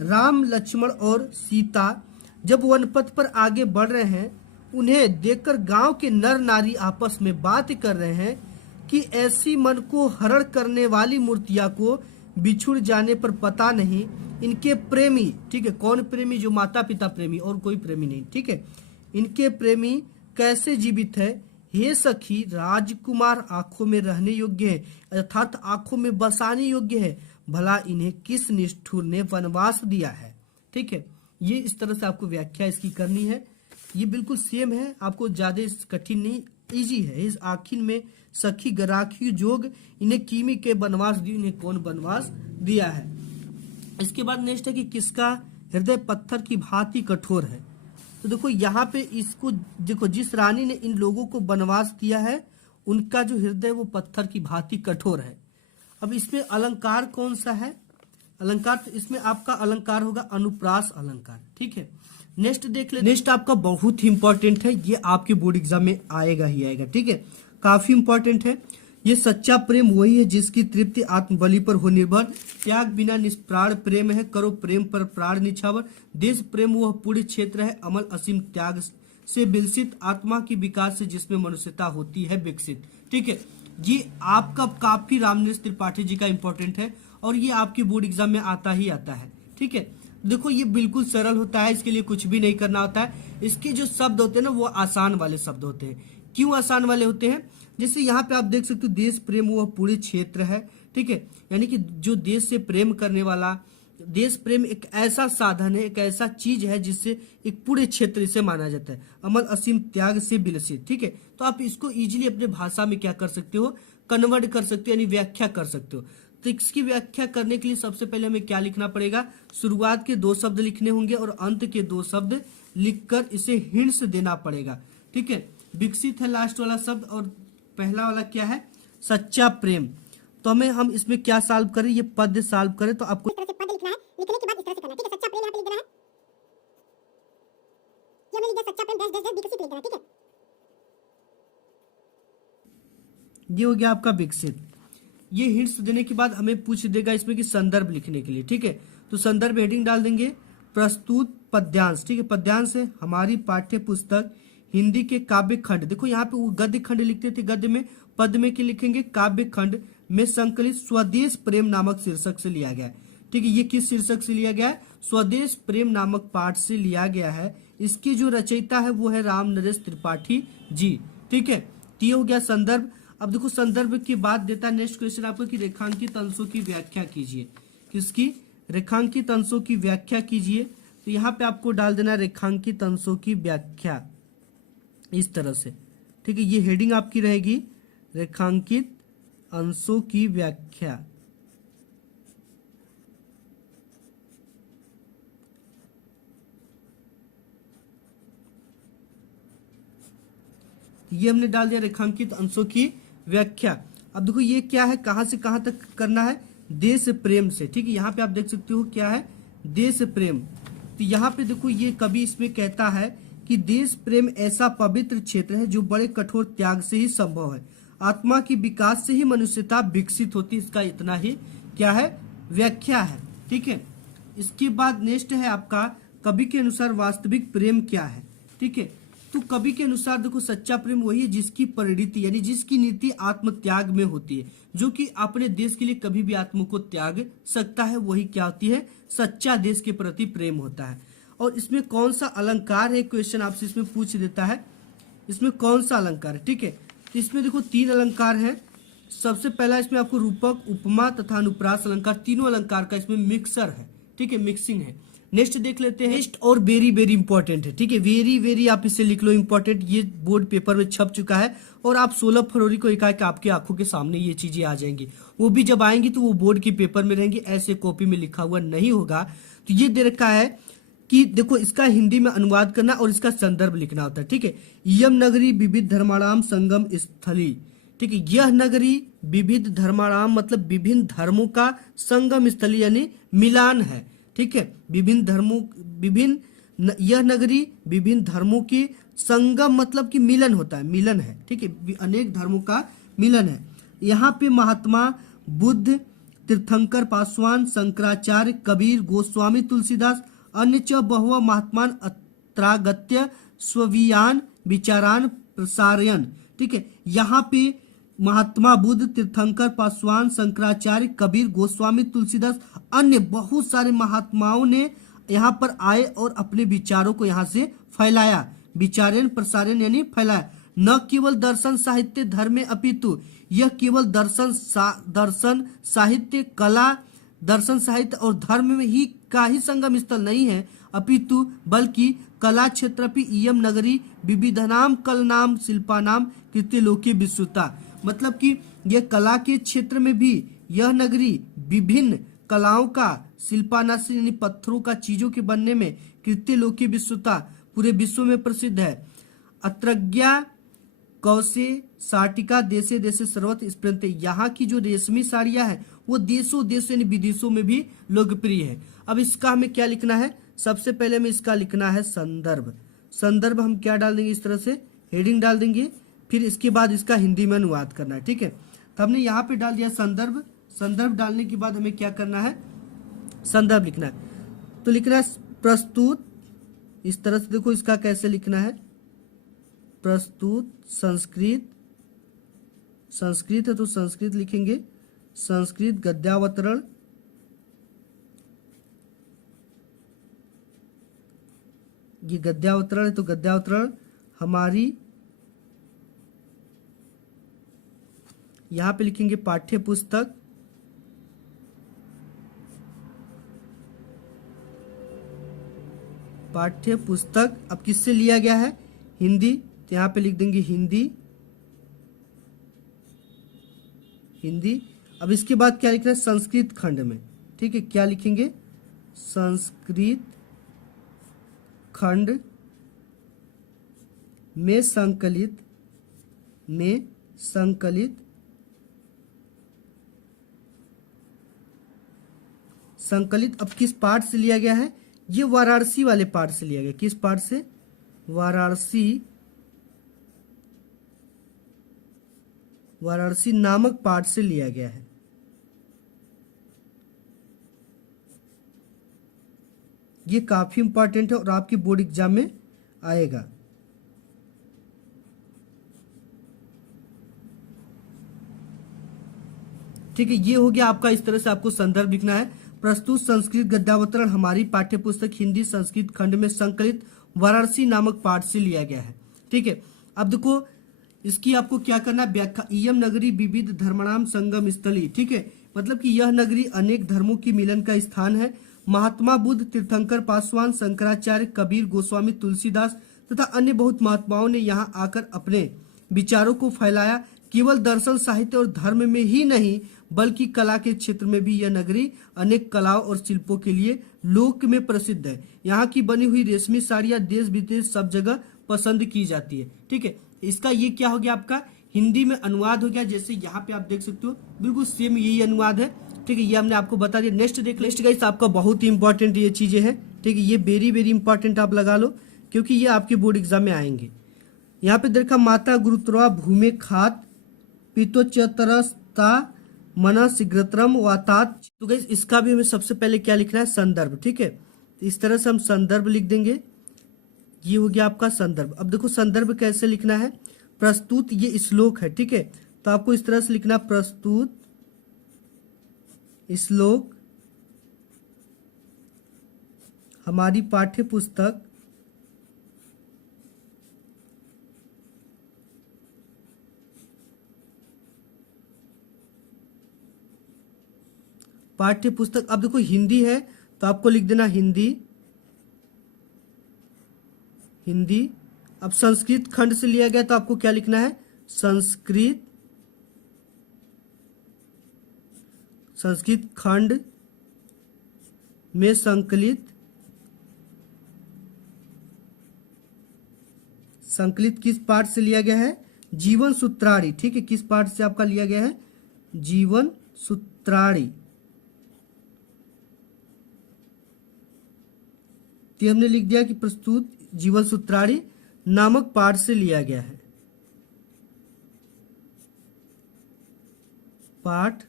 राम लक्ष्मण और सीता जब वन पथ पर आगे बढ़ रहे हैं, उन्हें देखकर गांव के नर नारी आपस में बात कर रहे हैं कि ऐसी मन को हरण करने वाली मूर्तियां को बिछुड़ जाने पर पता नहीं इनके प्रेमी, ठीक है, कौन प्रेमी, जो माता पिता प्रेमी और कोई प्रेमी नहीं। ठीक है, इनके प्रेमी कैसे जीवित है, हे सखी राजकुमार आंखों में रहने योग्य है, अर्थात आंखों में बसाने योग्य है, भला इन्हें किस निष्ठुर ने वनवास दिया है। ठीक है, ये इस तरह से आपको व्याख्या इसकी करनी है। ये बिल्कुल सेम है, आपको ज्यादा कठिन नहीं, इजी है। इस आखिर में सखी गराखी जोग, इन्हें कीमी के बनवास दी, इन्हें कौन बनवास दिया है। इसके बाद नेक्स्ट है कि किसका हृदय पत्थर की भांति कठोर है। तो देखो यहाँ पे इसको देखो, जिस रानी ने इन लोगों को बनवास दिया है उनका जो हृदय वो पत्थर की भांति कठोर है। अब इसमें अलंकार कौन सा है, अलंकार तो इसमें आपका अलंकार होगा अनुप्रास अलंकार। ठीक है, नेक्स्ट देख ले। नेक्स्ट आपका बहुत ही इंपॉर्टेंट है, ये आपके बोर्ड एग्जाम में आएगा ही आएगा। ठीक है, काफी इंपॉर्टेंट है। ये सच्चा प्रेम वही है जिसकी तृप्ति आत्मबलि पर हो निर्भर, त्याग बिना निष्प्राण प्रेम है, करो प्रेम पर प्राण निछावर, देश प्रेम वह पूर्ण क्षेत्र है, अमल असीम त्याग से विलसित, आत्मा की विकास से जिसमें मनुष्यता होती है विकसित। ठीक है, ये आपका काफी रामनरेश त्रिपाठी जी का इंपॉर्टेंट है और ये आपके बोर्ड एग्जाम में आता ही आता है। ठीक है, देखो ये बिल्कुल सरल होता है, इसके लिए कुछ भी नहीं करना होता है। इसके जो शब्द होते हैं ना वो आसान वाले शब्द होते हैं। क्यों आसान वाले होते हैं, जैसे यहाँ पे आप देख सकते हो देश प्रेम वह पूरे क्षेत्र है। ठीक है, यानी कि जो देश से प्रेम करने वाला, देश प्रेम एक ऐसा साधन है, एक ऐसा चीज है जिससे एक पूरे क्षेत्र से माना जाता है, अमल असीम त्याग से विलसित। ठीक है, तो आप इसको इजीली अपने भाषा में क्या कर सकते हो, कन्वर्ट कर सकते हो, यानी व्याख्या कर सकते हो। तो इसकी व्याख्या करने के लिए सबसे पहले हमें क्या लिखना पड़ेगा, शुरुआत के 2 शब्द लिखने होंगे और अंत के 2 शब्द लिखकर इसे हिंट्स देना पड़ेगा। ठीक है, विकसित है लास्ट वाला शब्द और पहला वाला क्या है, सच्चा प्रेम। तो हम इसमें क्या सॉल्व करें, ये पद सॉल्व करें तो आपको इस तरह से पद लिखना है, लिखने के बाद इस तरह से करना है। ठीक है, सच्चा प्रेम यहाँ पे लिख देना है, ये हमें लिख दिया सच्चा प्रेम डैश डैश डैश विकसित लिख देना। ठीक है, ये हो गया आपका विकसित। ये हिंट्स देने के बाद हमें पूछ देगा इसमें कि संदर्भ लिखने के लिए। ठीक है, तो संदर्भ हेडिंग डाल देंगे प्रस्तुत पद्यांश। ठीक है, पद्यांश है हमारी पाठ्य पुस्तक हिंदी के काव्य खंड। देखो यहाँ पे वो गद्य खंड लिखते थे, गद्य में, पद में क्या लिखेंगे, काव्य खंड में संकलित स्वदेश प्रेम नामक शीर्षक से लिया गया है। ठीक है, ये किस शीर्षक से लिया गया है, स्वदेश प्रेम नामक पाठ से लिया गया है। इसकी जो रचयिता है वो है रामनरेश त्रिपाठी जी। ठीक है, तो ये हो गया संदर्भ। अब देखो संदर्भ की बात देता है नेक्स्ट क्वेश्चन आपको कि रेखांकित अंशों की व्याख्या कीजिए। किसकी, रेखांकित अंशों की व्याख्या कीजिए। तो यहाँ पे आपको डाल देना रेखांकित अंशों की व्याख्या इस तरह से। ठीक है, ये हेडिंग आपकी रहेगी रेखांकित अंशों की व्याख्या। ये हमने डाल दिया रेखांकित अंशों की व्याख्या। अब देखो ये क्या है, कहां से कहां तक करना है, देश प्रेम से। ठीक है, यहाँ पे आप देख सकते हो क्या है, देश प्रेम। तो यहाँ पे देखो ये कवि इसमें कहता है कि देश प्रेम ऐसा पवित्र क्षेत्र है जो बड़े कठोर त्याग से ही संभव है, आत्मा की विकास से ही मनुष्यता विकसित होती है। इसका इतना ही क्या है, व्याख्या है। ठीक है, इसके बाद नेक्स्ट है आपका कवि के अनुसार वास्तविक प्रेम क्या है। ठीक है, तो कवि के अनुसार देखो सच्चा प्रेम वही है जिसकी परिणति यानी जिसकी नीति आत्म त्याग में होती है, जो कि अपने देश के लिए कभी भी आत्म को त्याग सकता है, वही क्या होती है, सच्चा देश के प्रति प्रेम होता है। और इसमें कौन सा अलंकार है, क्वेश्चन आपसे इसमें पूछ देता है, इसमें कौन सा अलंकार है। ठीक है, तो इसमें देखो 3 अलंकार है। सबसे पहला इसमें आपको रूपक, उपमा तथा अनुप्रास अलंकार, तीनों अलंकार का इसमें मिक्सर है। ठीक है, मिक्सिंग है। नेक्स्ट देख लेते हैं, नेक्स्ट और वेरी वेरी इंपॉर्टेंट है। ठीक है, वेरी वेरी आप इसे लिख लो इंपॉर्टेंट, ये बोर्ड पेपर में छप चुका है और आप 16 फरवरी को एकाएक आपकी आंखों के सामने ये चीजें आ जाएंगी। वो भी जब आएंगी तो वो बोर्ड के पेपर में रहेंगी, ऐसे कॉपी में लिखा हुआ नहीं होगा। तो ये दे रखा है कि देखो इसका हिंदी में अनुवाद करना और इसका संदर्भ लिखना होता है। ठीक है, यम नगरी विविध धर्माणाम संगम स्थली। ठीक है, यह नगरी विविध धर्माणाम मतलब विभिन्न धर्मों का संगम स्थली यानी मिलान है। ठीक है, विभिन्न धर्मों, यह नगरी विभिन्न धर्मों की संगम मतलब कि मिलन होता है, मिलन है। ठीक है, अनेक धर्मों का मिलन है। यहाँ पे महात्मा बुद्ध, तीर्थंकर पासवान, शंकराचार्य, कबीर, गोस्वामी तुलसीदास, अन्य च बहु महात्मान अत्रागत्य स्ववीयान विचारान प्रसारयन। ठीक है, यहाँ पे महात्मा बुद्ध, तीर्थंकर पासवान, शंकराचार्य, कबीर, गोस्वामी तुलसीदास, अन्य बहुत सारे महात्माओं ने यहाँ पर आए और अपने विचारों को यहाँ से फैलाया। विचारण प्रसारण यानी फैलाया। न केवल दर्शन साहित्य धर्म अपितु, यह केवल दर्शन साहित्य कला, दर्शन साहित्य और धर्म में ही का ही संगम स्थल नहीं है, अपितु बल्कि कला क्षेत्र इयम नगरी विविधनाम कलनाम शिल्पानाम कृत्यलोके विश्रुता। मतलब कि यह कला के क्षेत्र में भी यह नगरी विभिन्न कलाओं का शिल्पान्यास यानी पत्थरों का चीजों के बनने में कृत्य लोकी विश्वता पूरे विश्व में प्रसिद्ध है। अत्रज्ञा कौशे साटिका देशे देशे सर्वत्र स्प्रियन्ते, यहाँ की जो रेशमी साड़ियाँ हैं वो देशों देशों यानी विदेशों में भी लोकप्रिय है। अब इसका हमें क्या लिखना है, सबसे पहले हमें इसका लिखना है संदर्भ। संदर्भ हम क्या डाल देंगे, इस तरह से हेडिंग डाल देंगे, फिर इसके बाद इसका हिंदी में अनुवाद करना है। ठीक है, तो हमने यहाँ पे डाल दिया संदर्भ। संदर्भ डालने के बाद हमें क्या करना है, संदर्भ लिखना है। तो लिखना है प्रस्तुत, इस तरह से देखो इसका कैसे लिखना है, प्रस्तुत संस्कृत, संस्कृत है तो संस्कृत लिखेंगे, संस्कृत गद्यावतरण, ये गद्यावतरण है तो गद्यावतरण हमारी, यहां पे लिखेंगे पाठ्य पुस्तक, पाठ्य पुस्तक। अब किससे लिया गया है, हिंदी, तो यहां पे लिख देंगे हिंदी, हिंदी। अब इसके बाद क्या लिखना है, संस्कृत खंड में। ठीक है, क्या लिखेंगे, संस्कृत खंड में संकलित, में संकलित, संकलित। अब किस पाठ से लिया गया है, ये वाराणसी वाले पाठ से लिया गया। किस पाठ से, वाराणसी, वाराणसी नामक पाठ से लिया गया है। ये काफी इंपॉर्टेंट है और आपके बोर्ड एग्जाम में आएगा। ठीक है, ये हो गया आपका, इस तरह से आपको संदर्भ लिखना है। प्रस्तुत संस्कृत गद्यावतरण हमारी पाठ्यपुस्तक हिंदी संस्कृत खंड में संकलित वाराणसी नामक पाठ से लिया गया है। ठीक है, अब देखो इसकी आपको क्या करना है, व्याख्या। इयम नगरी विविध धर्मणाम संगम स्थली। ठीक है, मतलब कि यह नगरी अनेक धर्मों की मिलन का स्थान है। महात्मा बुद्ध, तीर्थंकर पासवान, शंकराचार्य, कबीर, गोस्वामी, तुलसीदास तथा अन्य बहुत महात्माओं ने यहाँ आकर अपने विचारों को फैलाया। केवल दर्शन, साहित्य और धर्म में ही नहीं बल्कि कला के क्षेत्र में भी यह नगरी अनेक कलाओं और शिल्पों के लिए लोक में प्रसिद्ध है। यहाँ की बनी हुई रेशमी साड़ियाँ देश विदेश सब जगह पसंद की जाती है। ठीक है, इसका ये क्या हो गया, आपका हिंदी में अनुवाद हो गया। जैसे यहाँ पे आप देख सकते हो बिल्कुल सेम यही अनुवाद है। ठीक है, ये हमने आपको बता दिया। नेक्स्ट देख, नेक्स्ट गाइस आपका बहुत ही इंपॉर्टेंट ये चीजें हैं। ठीक है, ये वेरी वेरी इंपॉर्टेंट आप लगा लो क्योंकि ये आपके बोर्ड एग्जाम में आएंगे। यहाँ पे देखा, माता गुरुत्वा भूमि खात पितोचतरस्ता मना शीघ्रतरम वातात। तो गाइस इसका भी हमें सबसे पहले क्या लिखना है, संदर्भ। ठीक है, तो इस तरह से हम संदर्भ लिख देंगे। ये हो गया आपका संदर्भ। अब देखो संदर्भ कैसे लिखना है, प्रस्तुत, ये श्लोक है। ठीक है, तो आपको इस तरह से लिखना, प्रस्तुत श्लोक हमारी पाठ्य पुस्तक पाठ्य पुस्तक। अब देखो हिंदी है तो आपको लिख देना हिंदी, हिंदी। अब संस्कृत खंड से लिया गया तो आपको क्या लिखना है, संस्कृत, संस्कृत खंड में संकलित, संकलित किस पाठ से लिया गया है, जीवन सूत्राणी। ठीक है, किस पाठ से आपका लिया गया है, जीवन सूत्राणी। तो हमने लिख दिया कि प्रस्तुत जीवन सूत्राणी नामक पाठ से लिया गया है, पाठ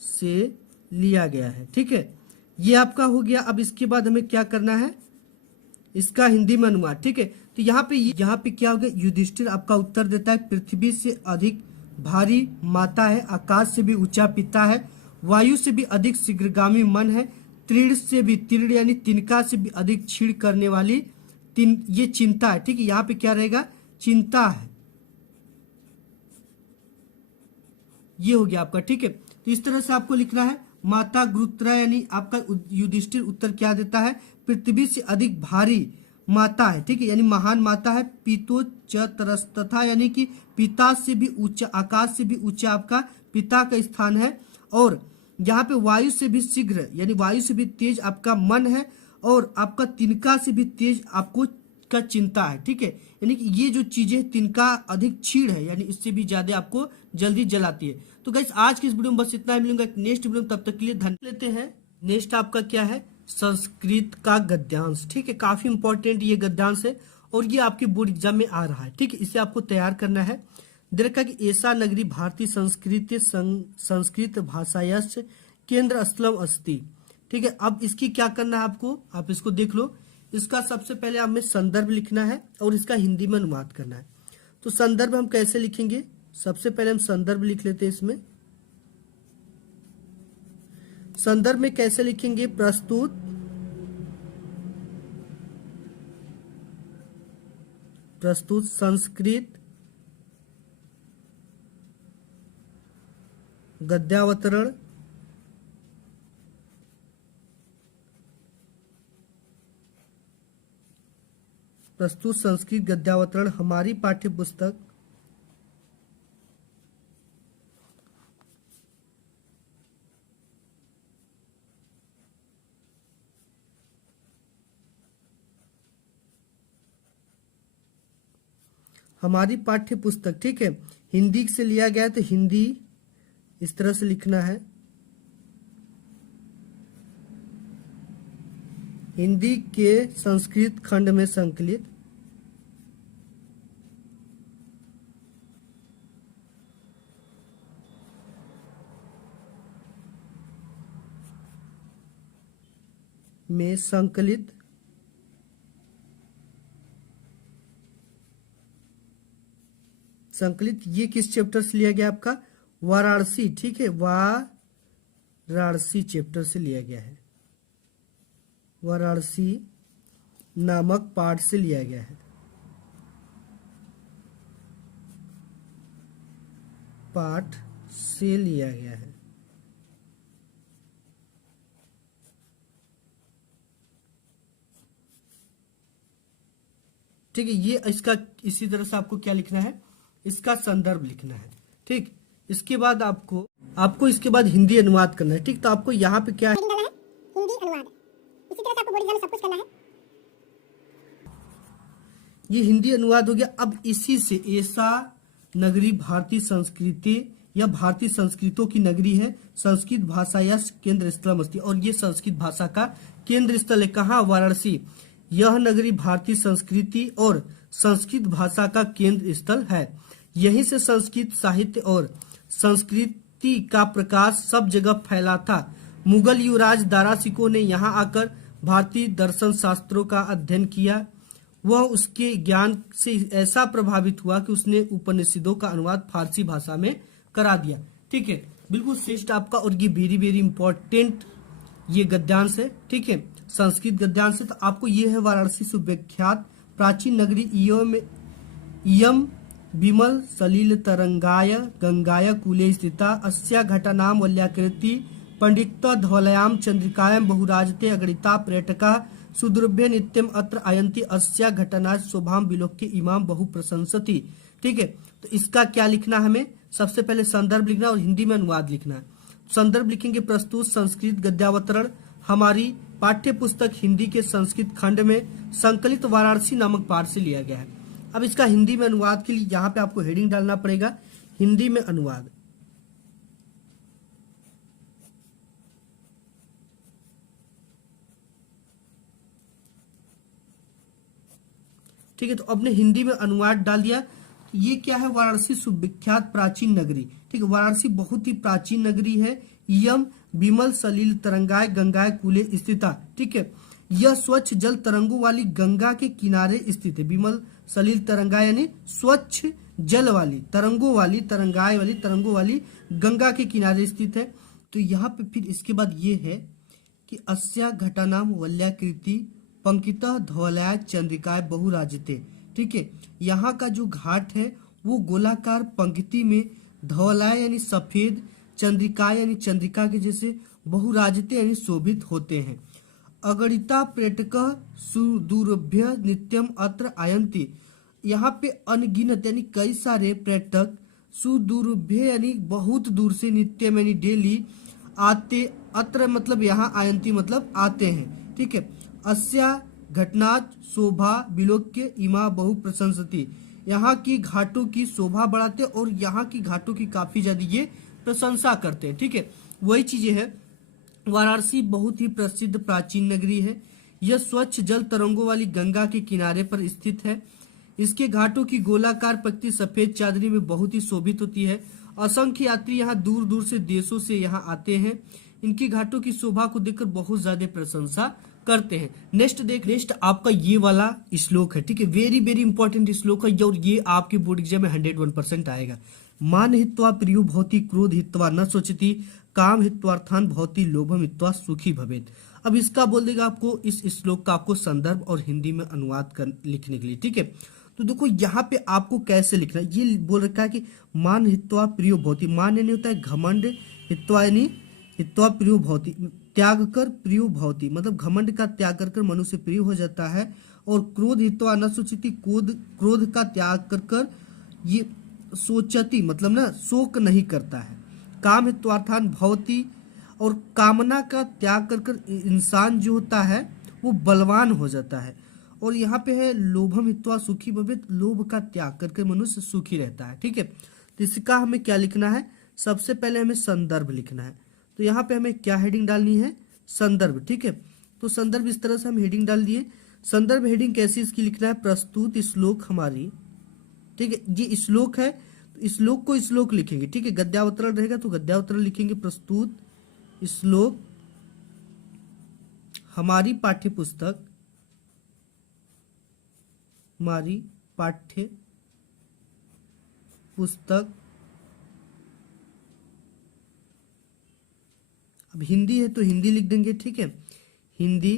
से लिया गया है। ठीक है, ये आपका हो गया। अब इसके बाद हमें क्या करना है, इसका हिंदी में अनुवाद। ठीक है, तो यहाँ पे क्या हो गया, युधिष्ठिर आपका उत्तर देता है, पृथ्वी से अधिक भारी माता है, आकाश से भी ऊंचा पिता है, वायु से भी अधिक शीघ्रगामी मन है, तीर्ण से भी, तीर्ण यानी तिनका से भी अधिक छीड़ करने वाली ये चिंता है। ठीक है, यहाँ पे क्या रहेगा, चिंता है। ये हो गया आपका। ठीक है, तो इस तरह से आपको लिखना है। माता गुरुत्रा यानी आपका युधिष्ठिर उत्तर क्या देता है, पृथ्वी से अधिक भारी माता है, ठीक है, यानी महान माता है। पितो च तरस्तथा, यानी कि पिता से भी ऊंचा, आकाश से भी ऊंचा आपका पिता का स्थान है। और यहाँ पे वायु से भी शीघ्र, यानी वायु से भी तेज आपका मन है। और आपका तिनका से भी तेज आपको का चिंता है, ठीक है, यानी कि ये जो चीजें, तिनका अधिक क्षीण है, यानी इससे भी ज्यादा आपको जल्दी जलाती है। तो गाइस आज की इस वीडियो में बस इतना ही, मिलूंगा एक नेक्स्ट वीडियो में, तब तक के लिए धन्यवाद। लेते हैं नेक्स्ट आपका क्या है, संस्कृत का गद्यांश, ठीक है, काफी इंपॉर्टेंट ये गद्यांश है और ये आपके बोर्ड एग्जाम में आ रहा है, ठीक है, इसे आपको तैयार करना है। दे रखा कि ऐसा नगरी भारतीय संस्कृत भाषायश्च केंद्र स्थलम अस्ति, ठीक है। अब इसकी क्या करना है आपको, आप इसको देख लो। इसका सबसे पहले हमें संदर्भ लिखना है और इसका हिंदी में अनुवाद करना है। तो संदर्भ हम कैसे लिखेंगे, सबसे पहले हम संदर्भ लिख लेते हैं। इसमें संदर्भ में कैसे लिखेंगे, प्रस्तुत संस्कृत गद्यावतरण हमारी पाठ्य पुस्तक ठीक है, हिंदी से लिया गया है, तो हिंदी इस तरह से लिखना है। हिंदी के संस्कृत खंड में संकलित ये किस चैप्टर से लिया गया आपका, वाराणसी, ठीक है, वाराणसी चैप्टर से लिया गया है, वाराणसी नामक पाठ से लिया गया है, ठीक है। ये इसका इसी तरह से आपको क्या लिखना है, इसका संदर्भ लिखना है, ठीक। इसके बाद आपको इसके बाद हिंदी अनुवाद करना है, ठीक। तो आपको यहाँ पे क्या हिंदी अनुवाद, इसी तरह से आपको बोर्ड एग्जाम में सब कुछ करना है। ये हिंदी अनुवाद हो गया। अब इसी से ऐसा नगरी भारतीय संस्कृति या भारतीय संस्कृतों की नगरी है, संस्कृत भाषा या केंद्र स्थलम अस्ति, और ये संस्कृत भाषा का केंद्र स्थल है, कहाँ, वाराणसी। यह नगरी भारतीय संस्कृति और संस्कृत भाषा का केंद्र स्थल है। यहीं से संस्कृत साहित्य और संस्कृति का प्रकाश सब जगह फैला था। मुगल युवराज दारा सिकोह ने यहाँ आकर भारतीय दर्शन शास्त्रों का अध्ययन किया। वह उसके ज्ञान से ऐसा प्रभावित हुआ कि उसने उपनिषदों का अनुवाद फारसी भाषा में करा दिया, ठीक है, बिल्कुल श्रेष्ठ आपका। और ये वेरी वेरी इंपॉर्टेंट ये गद्यांश है, ठीक है, संस्कृत गद्यांश है। तो आपको ये है वाराणसी सुविख्यात प्राचीन नगरी इयम विमल सलिल तरंगाय गंगाय कूले स्थिता अस्या घटनाम वल्याकृति पंडित धवलयाम चंद्रिकायां बहुराजते अगणिता पर्यटका सुदुर्भ्य नित्यम अत्र आयंती अस्या घटना शोभाम विलोक्य इमाम बहु प्रशंसति, ठीक है। तो इसका क्या लिखना है, हमें सबसे पहले संदर्भ लिखना और हिंदी में अनुवाद लिखना है। संदर्भ लिखेंगे, प्रस्तुत संस्कृत गद्यावतरण हमारी पाठ्य पुस्तक हिंदी के संस्कृत खंड में संकलित वाराणसी नामक पाठ से लिया गया है। अब इसका हिंदी में अनुवाद के लिए यहाँ पे आपको हेडिंग डालना पड़ेगा, हिंदी में अनुवाद, ठीक है। तो अपने हिंदी में अनुवाद डाल दिया। ये क्या है, वाराणसी सुविख्यात प्राचीन नगरी, ठीक है, वाराणसी बहुत ही प्राचीन नगरी है। यम विमल सलिल तरंगाय गंगाय कूले स्थिता, ठीक है, यह स्वच्छ जल तरंगों वाली गंगा के किनारे स्थित है। विमल सलिल तरंगाय यानी स्वच्छ जल वाली, तरंगों वाली, तरंगाय वाली, तरंगों वाली गंगा के किनारे स्थित है। तो यहाँ पे फिर इसके बाद ये है कि अस्या घटानाम वल्याकृति पंकितः धवलाय चंद्रिकाय बहुराजते, ठीक है, यहाँ का जो घाट है वो गोलाकार पंक्ति में धवलाय यानी सफेद, चंद्रिका यानी चंद्रिका के जैसे बहुराजते यानी शोभित होते हैं। अगणिता पर्यटक सुदूरभ्य नित्यम अत्र आयन्ति। यहाँ पे अनगिनत यानी कई सारे पर्यटक सुदूरभ्य यानी बहुत दूर से नित्यम यानी डेली आते, अत्र मतलब यहाँ आयन्ति मतलब आते हैं, ठीक है। अस्या घटनात् शोभा विलोक्य इमा बहु प्रशंसति। यहाँ की घाटों की शोभा बढ़ाते और यहाँ की घाटों की काफी ज्यादा ये प्रशंसा करते हैं, ठीक है। वही चीजें है। वाराणसी बहुत ही प्रसिद्ध प्राचीन नगरी है। यह स्वच्छ जल तरंगों वाली गंगा के किनारे पर स्थित है। इसके घाटों की गोलाकार पट्टी सफेद चादरी में बहुत ही शोभित होती है। असंख्य यात्री यहाँ दूर दूर से देशों से यहाँ आते हैं। इनकी घाटों की शोभा को देखकर बहुत ज्यादा प्रशंसा करते हैं। नेक्स्ट आपका ये वाला श्लोक है, ठीक है। वेरी वेरी इंपॉर्टेंट श्लोक है और ये आपके बोर्ड एग्जाम में 101% आएगा। मान हित्वा प्रियो भवति क्रोध हित्वा न सोचती काम हित्वार्थान भवति लोभम हित्वा सुखी भवेत। अब इसका बोल देगा आपको इस श्लोक का आपको संदर्भ और हिंदी में अनुवाद कर लिखने के लिए, ठीक है। तो देखो यहाँ पे आपको कैसे लिखना है, ये बोल रखा है कि मान हित्वा प्रियो भवति। मान यानी होता है घमंड, हित्वा यानी हित्वा प्रियो भवति त्याग कर प्रियो भवति मतलब घमंड का त्याग कर मनुष्य प्रिय हो जाता है। और क्रोध हित्वा न सोचती क्रोध का त्याग कर ये सोचती मतलब ना शोक नहीं करता है। काम हित्वार्थान भवति और कामना का त्याग कर इंसान जो होता है वो बलवान हो जाता है। और यहाँ पे है लोभम हित्वा सुखी भवेत, लोभ का त्याग करके मनुष्य सुखी रहता है, ठीक है। तो इसका हमें क्या लिखना है, सबसे पहले हमें संदर्भ लिखना है। तो यहाँ पे हमें क्या हेडिंग डालनी है, संदर्भ, ठीक है। तो संदर्भ इस तरह से हम हेडिंग डाल दिए। संदर्भ हेडिंग कैसी इसकी लिखना है, प्रस्तुत श्लोक हमारी, ठीक है। ये श्लोक है तो श्लोक को श्लोक लिखेंगे, ठीक है। गद्यावतरण रहेगा तो गद्यावतरण लिखेंगे। प्रस्तुत श्लोक हमारी पाठ्य पुस्तक, हमारी पाठ्य पुस्तक। अब हिंदी है तो हिंदी लिख देंगे, ठीक है। हिंदी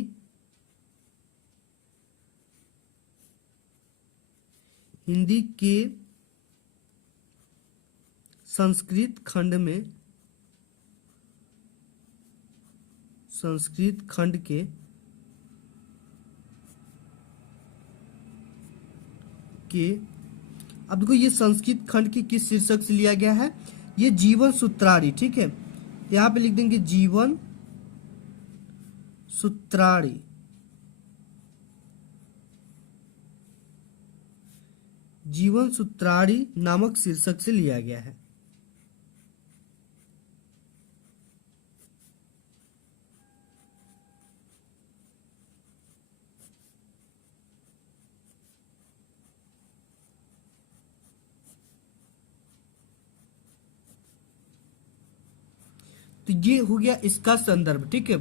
के संस्कृत खंड में, संस्कृत खंड के अब देखो ये संस्कृत खंड की किस शीर्षक से लिया गया है, ये जीवन सूत्राणी, ठीक है। यहां पे लिख देंगे जीवन सूत्राणी। जीवन सूत्राणी नामक शीर्षक से लिया गया है। तो ये हो गया इसका संदर्भ, ठीक है।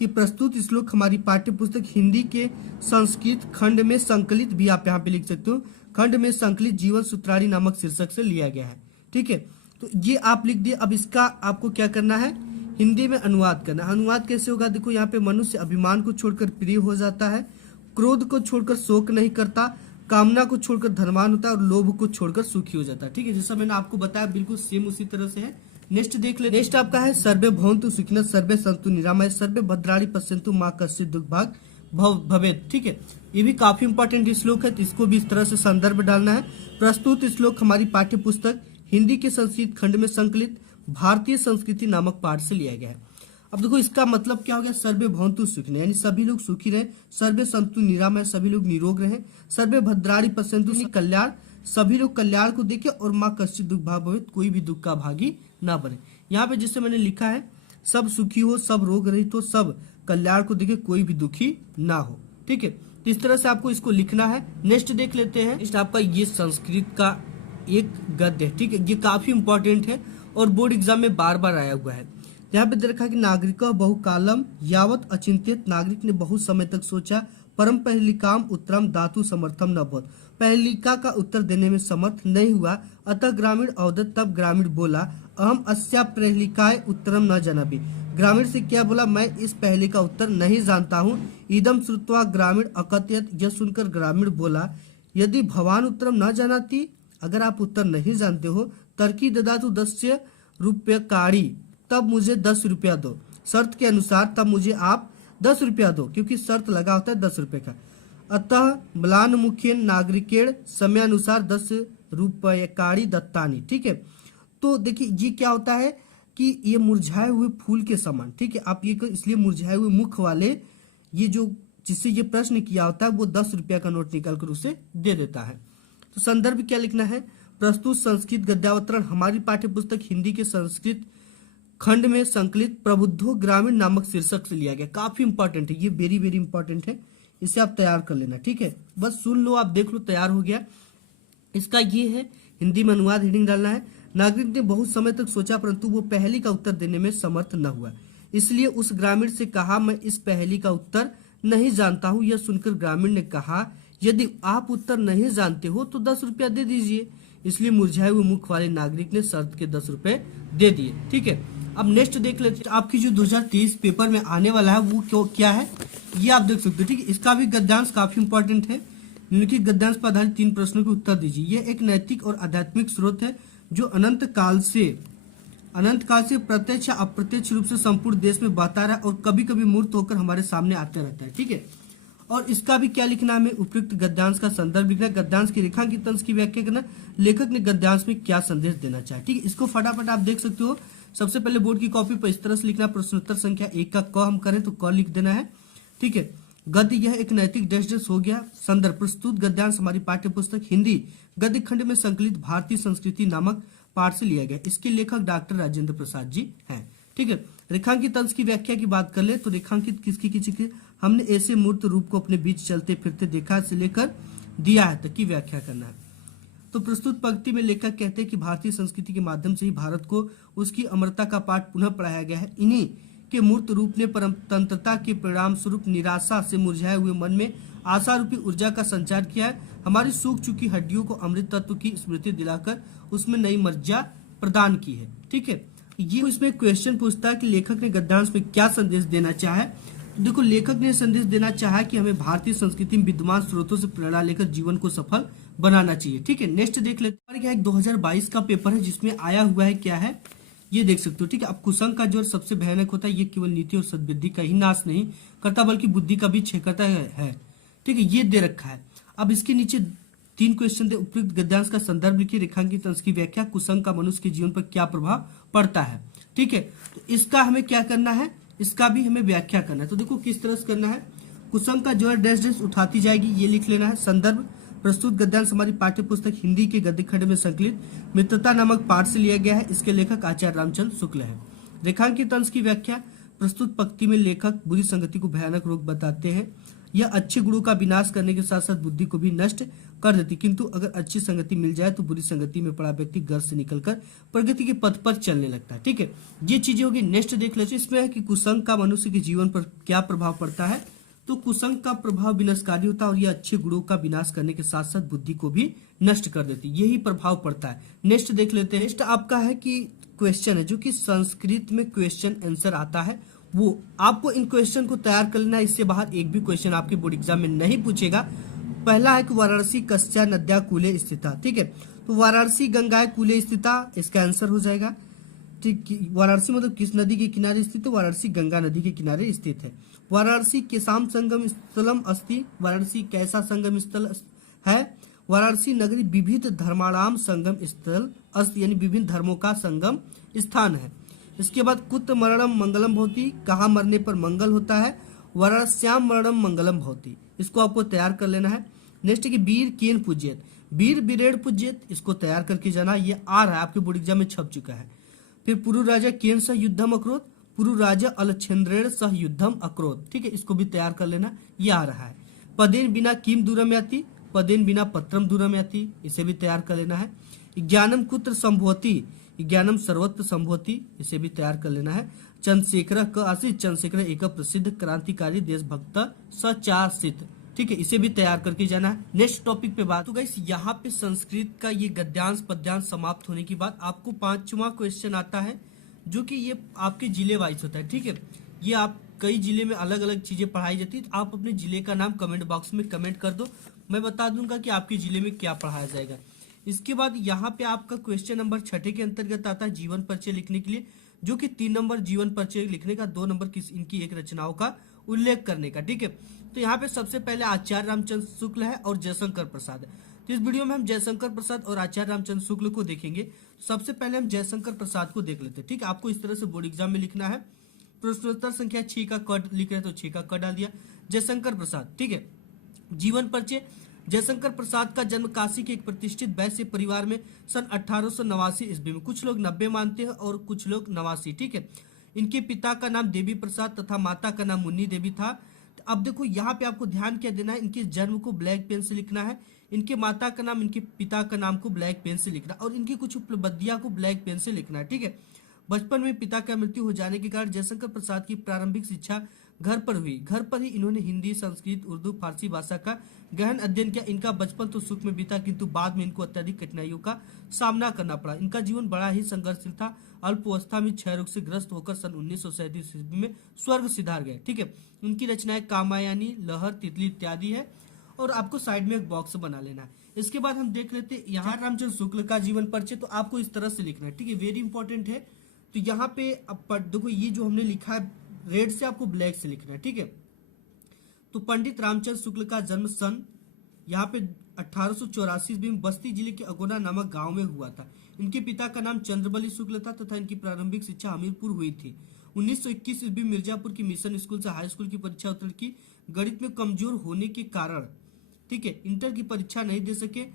कि प्रस्तुत श्लोक हमारी पाठ्य पुस्तक हिंदी के संस्कृत खंड में संकलित, भी आप यहाँ पे लिख सकते हो, खंड में संकलित जीवन सूत्राणी नामक शीर्षक से लिया गया है, ठीक है। तो ये आप लिख दिए। अब इसका आपको क्या करना है, हिंदी में अनुवाद करना। अनुवाद कैसे होगा, देखो यहाँ पे मनुष्य अभिमान को छोड़कर प्रिय हो जाता है, क्रोध को छोड़कर शोक नहीं करता, कामना को छोड़कर धनवान होता है और लोभ को छोड़कर सुखी हो जाता है, ठीक है। जैसा मैंने आपको बताया बिल्कुल सेम उसी तरह से है। नेक्स्ट देख ले। नेक्स्ट आपका है सर्वे भवन्तु सुखिनः सर्वे सन्तु निरामय सर्वे भद्राणि पश्यन्तु मा कश्चित् दुर्भाग् भवेत्, ठीक है। ये भी काफी इंपॉर्टेंट श्लोक है, तो इसको भी इस तरह से संदर्भ डालना है। प्रस्तुत श्लोक हमारी पाठ्य पुस्तक हिंदी के संस्कृत खंड में संकलित भारतीय संस्कृति नामक पाठ से लिया गया है। अब देखो इसका मतलब क्या हो गया, सर्वे भवन्तु सुखिनः यानी सभी लोग सुखी रहे, सर्वे सन्तु निरामय सभी लोग निरोग रहे, सर्वे भद्राणि पश्यन्तु कल्याण सभी लोग कल्याण को देखे, और माँ कश्चित् दुर्भाग् भवेत् कोई भी दुख का भागी ना बने। यहाँ पे जैसे मैंने लिखा है सब सुखी हो, सब रोग रहित हो, सब कल्याण को देखे, कोई भी दुखी ना हो, ठीक है। तो इस तरह से आपको इसको लिखना है। नेक्स्ट देख लेते हैं। नेक्स्ट आपका ये संस्कृत का एक गद्य है, ठीक है। ये काफी इंपॉर्टेंट है और बोर्ड एग्जाम में बार बार आया हुआ है। यहाँ पे दे रखा है कि नागरिक बहुकालम यावत अचिंत्यत, नागरिक ने बहुत समय तक सोचा, परम पहलिकाम उत्तरम दातु समर्थम न भवत्, पहलिका का उत्तर देने में समर्थ नहीं हुआ, अतः ग्रामीण अवदत, तब ग्रामीण बोला अहम अस्या प्रहलिकाय उत्तरम न जानामि, ग्रामीण से क्या बोला, मैं इस पहली का उत्तर नहीं जानता हूँ। इदम श्रुत्वा ग्रामीण अकथयत, यह सुनकर ग्रामीण बोला यदि भवान उत्तरम न जानाति, अगर आप उत्तर नहीं जानते हो, तर्की ददातु 10 रुपयकाणि, तब मुझे 10 रुपया दो, शर्त के अनुसार तब मुझे आप 10 रुपया दो, क्योंकि शर्त लगा होता है 10 रुपए का। अतः म्लान मुखेन नागरिकेण समयानुसार 10 रुपये काड़ी दत्तानी। ठीक है, तो देखिए ये क्या होता है कि ये मुरझाए हुए फूल के समान। ठीक है, आप ये इसलिए मुरझाए हुए मुख वाले ये जो जिससे ये प्रश्न किया होता है वो 10 रुपया का नोट निकाल कर उसे दे देता है। तो संदर्भ क्या लिखना है, प्रस्तुत संस्कृत गद्यावतरण हमारी पाठ्य पुस्तक हिंदी के संस्कृत खंड में संकलित प्रबुद्धो ग्रामीण नामक शीर्षक से लिया गया। काफी इंपॉर्टेंट है ये, वेरी वेरी इंपॉर्टेंट है, इसे आप तैयार कर लेना। ठीक है, बस सुन लो, आप देख लो, तैयार हो गया। इसका ये है, हिंदी में अनुवाद हेडिंग डालना है। नागरिक ने बहुत समय तक सोचा परंतु वो पहेली का उत्तर देने में समर्थ न हुआ, इसलिए उस ग्रामीण से कहा मैं इस पहेली का उत्तर नहीं जानता हूँ। यह सुनकर ग्रामीण ने कहा यदि आप उत्तर नहीं जानते हो तो 10 रुपया दे दीजिए। इसलिए मुरझाए हुए मुख वाले नागरिक ने शर्त के 10 रुपए दे दिए। ठीक है, अब नेक्स्ट देख लेते हैं। आपकी जो 2023 पेपर में आने वाला है वो क्या है, ये आप देख सकते हो। ठीक है, इसका भी गद्यांश काफी इंपॉर्टेंट है। निम्नलिखित गद्यांश पर आधारित 3 प्रश्नों के उत्तर दीजिए। यह एक नैतिक और आध्यात्मिक स्रोत है जो अनंत काल से प्रत्यक्ष या अप्रत्यक्ष रूप से संपूर्ण देश में बहता रहा और कभी कभी मूर्त होकर हमारे सामने आते रहता है। ठीक है, और इसका भी क्या लिखना है, हमें उपयुक्त गद्यांश का संदर्भ लिखना, गद्यांश की रेखांकित अंश की व्याख्या करना, लेखक ने गद्यांश में क्या संदेश देना चाहा। ठीक है, इसको फटाफट आप देख सकते हो। सबसे पहले बोर्ड की कॉपी पर इस तरह से लिखना, प्रश्नोत्तर संख्या 1 का क हम करें तो क लिख देना है। ठीक है, गद्य यह एक नैतिक डैश डैश हो गया। संदर्भ प्रस्तुत गद्यांश हमारी पाठ्य पुस्तक हिंदी गद्य खंड में संकलित भारतीय संस्कृति नामक पाठ से लिया गया। इसके लेखक डॉक्टर राजेंद्र प्रसाद जी हैं। ठीक है, रेखांकित अंश की व्याख्या की बात कर ले तो रेखांकित किसकी की हमने ऐसे मूर्त रूप को अपने बीच चलते फिरते देखा से लेकर दिया है तक की व्याख्या करना है। तो प्रस्तुत पंक्ति में लेखक कहते हैं कि भारतीय संस्कृति के माध्यम से ही भारत को उसकी अमरता का पाठ पुनः पढ़ाया गया है। इन्हीं के मूर्त रूप ने परमतंत्रता के परिणाम स्वरूप निराशा से मुरझाए हुए मन में आशा रूपी ऊर्जा का संचार किया है। हमारी सूख चुकी हड्डियों को अमृत तत्व की स्मृति दिलाकर उसमें नई मर्जा प्रदान की है। ठीक है, ये इसमें क्वेश्चन पूछता है कि लेखक ने गद्यांश में क्या संदेश देना चाहा है। देखो, लेखक ने संदेश देना चाहा कि हमें भारतीय संस्कृति में विद्यमान स्रोतों से प्रेरणा लेकर जीवन को सफल बनाना चाहिए। ठीक है, नेक्स्ट देख लेते हैं। क्या है, 2022 का पेपर है जिसमें आया हुआ है क्या है, ये देख सकते हो। ठीक है, अब कुसंग का जोर सबसे भयानक होता है। ये केवल नीति और सद्बुद्धि का ही नाश नहीं करता बल्कि बुद्धि का भी छेड़ करता है। ठीक है, ये दे रखा है। अब इसके नीचे 3 क्वेश्चन दे, उपयुक्त गद्यांश का संदर्भ लिखिए, रेखांकित अंश की व्याख्या, कुसंग का मनुष्य के जीवन पर क्या प्रभाव पड़ता है। ठीक है, तो इसका हमें क्या करना है, इसका भी हमें व्याख्या करना है। तो देखो किस तरह से करना है, कुसंग का जो है डैश डैश उठाती जाएगी, ये लिख लेना है। संदर्भ प्रस्तुत गद्यांश हमारी पाठ्य पुस्तक हिंदी के गद्य खंड में संकलित मित्रता नामक पाठ से लिया गया है। इसके लेखक आचार्य रामचंद्र शुक्ल है। रेखांकित अंश की व्याख्या, प्रस्तुत पंक्ति में लेखक बुरी संगति को भयानक रोग बताते हैं। यह अच्छे गुणों का विनाश करने के साथ साथ बुद्धि को भी नष्ट कर देती, किंतु अगर अच्छी संगति मिल जाए तो बुरी संगति में पड़ा व्यक्ति घर से निकलकर प्रगति के पथ पर चलने लगता है। ठीक है, ये चीजें होगी। नेक्स्ट देख लेते हैं। इसमें है कि कुसंग का मनुष्य के जीवन पर क्या प्रभाव पड़ता है। तो कुसंग का प्रभाव विनाशकारी होता है और यह अच्छे गुणों का विनाश करने के साथ साथ बुद्धि को भी नष्ट कर देती, यही प्रभाव पड़ता है। नेक्स्ट देख लेते हैं। नेक्स्ट आपका है कि क्वेश्चन है जो कि संस्कृत में क्वेश्चन आंसर आता है, वो आपको इन क्वेश्चन को तैयार कर लेना है। इससे बाहर एक भी क्वेश्चन आपके बोर्ड एग्जाम में नहीं पूछेगा। पहला है कि वाराणसी कस्या नद्या कूले स्थिता। ठीक है, तो वाराणसी गंगा कूले स्थिता इसका आंसर हो जाएगा। ठीक, वाराणसी मतलब किस नदी के किनारे स्थित है, वाराणसी गंगा नदी के किनारे स्थित है। वाराणसी केसाम संगम स्थलम अस्ति, वाराणसी कैसा संगम स्थल है। वाराणसी नगरी विविध धर्माणाम संगम स्थल अस्ति, यानी विभिन्न धर्मों का संगम स्थान है। इसके बाद कुत्र मरणम मंगलम भवति, कहाँ मरने पर मंगल होता है। वाराणस्याम मरणम मंगलम भवति, इसको आपको तैयार कर लेना है। नेक्स्ट की वीर केन पूज्यत, वीर बीरेड़ पूज्यत, इसको तैयार करके जाना, ये आ रहा है आपके बोर्ड एग्जाम में छप चुका है। फिर पुरु राजा केन सह युद्धम अक्रोध, पुरु राजा अलछेन्द्रेण सह युद्धम अक्रोध। ठीक है, इसको भी तैयार कर लेना, ये आ रहा है। पदेन बिना किम दूरम याति, पदेन बिना पत्रम दूरम याति, इसे भी तैयार कर लेना है। ज्ञानम कुत्र संभवति, ज्ञानम सर्वत्र संभवति, इसे भी तैयार कर लेना है। चंद्रशेखर का आशित, चंद्रशेखर एक प्रसिद्ध क्रांतिकारी देशभक्त सचासित। ठीक है, इसे भी तैयार करके जाना है। नेक्स्ट टॉपिक पे बात। तो गाइस यहाँ पे संस्कृत का ये गद्यांश पद्यांश समाप्त होने के बाद आपको 5वां क्वेश्चन आता है जो कि ये आपके जिले वाइज होता है। ठीक है, ये आप कई जिले में अलग अलग चीजें पढ़ाई जाती है। तो आप अपने जिले का नाम कमेंट बॉक्स में कमेंट कर दो, मैं बता दूंगा कि आपके जिले में क्या पढ़ाया जाएगा। इसके बाद यहाँ पे आपका क्वेश्चन नंबर 6 के अंतर्गत आता है जीवन परिचय लिखने के लिए, जो कि 3 नंबर जीवन परिचय लिखने का, 2 नंबर इनकी एक रचनाओं का उल्लेख करने का। ठीक है, तो यहाँ पे सबसे पहले आचार्य रामचंद्र शुक्ल है और जयशंकर प्रसाद है। तो इस वीडियो में हम जयशंकर प्रसाद और आचार्य रामचंद्र शुक्ल को देखेंगे। सबसे पहले हम जयशंकर प्रसाद को देख लेते हैं। ठीक है, आपको इस तरह से बोर्ड एग्जाम में लिखना है। प्रश्नोत्तर संख्या 6 का क लिख रहे तो 6 का क डाल दिया। जयशंकर प्रसाद, ठीक है, जीवन परिचय। जयशंकर प्रसाद का जन्म काशी के एक प्रतिष्ठित वैश्य परिवार में सन 1889 ईस्वी में, कुछ लोग 90 मानते हैं और कुछ लोग 89। ठीक है, इनके पिता का नाम देवी प्रसाद तथा माता का नाम मुन्नी देवी था। अब देखो यहाँ पे आपको ध्यान क्या देना है, इनके जन्म को ब्लैक पेन से लिखना है, इनके माता का नाम, इनके पिता का नाम को ब्लैक पेन से लिखना और इनकी कुछ उपलब्धियां को ब्लैक पेन से लिखना है। ठीक है, बचपन में पिता का मृत्यु हो जाने के कारण जयशंकर प्रसाद की प्रारंभिक शिक्षा घर पर हुई। घर पर ही इन्होंने हिंदी, संस्कृत, उर्दू, फारसी भाषा का गहन अध्ययन किया। इनका बचपन तो सुख में बीता, किंतु बाद में इनको अत्यधिक कठिनाइयों का सामना करना पड़ा। इनका जीवन बड़ा ही संघर्षशील था। अल्पावस्था में क्षय रोग से ग्रस्त होकर सन 1937 ईस्वी में स्वर्ग सिधार गए। ठीक है, उनकी रचनाएं कामायनी, लहर, तितली इत्यादि है और आपको साइड में एक बॉक्स बना लेना है। इसके बाद हम देख लेते हैं यहाँ रामचंद्र शुक्ल का जीवन परिचय। तो आपको इस तरह से लिखना है। ठीक है, वेरी इंपॉर्टेंट है। तो यहाँ पे अब देखो ये जो हमने लिखा है रेड से, आपको ब्लैक से लिखना है। ठीक है, तो पंडित रामचंद्र शुक्ल का जन्म सन यहाँ पे 1884 ईस्वी में बस्ती जिले के अगोना नामक गांव में हुआ था। इनके पिता का नाम चंद्रबली शुक्ल था तथा इनकी प्रारंभिक शिक्षा हमीरपुर हुई थी। 1921 ईस्वी मिर्जापुर की मिशन स्कूल से हाई स्कूल की परीक्षा उत्तीर्ण की। गणित में कमजोर होने के कारण, ठीक है, इंटर की परीक्षा नहीं दे सके।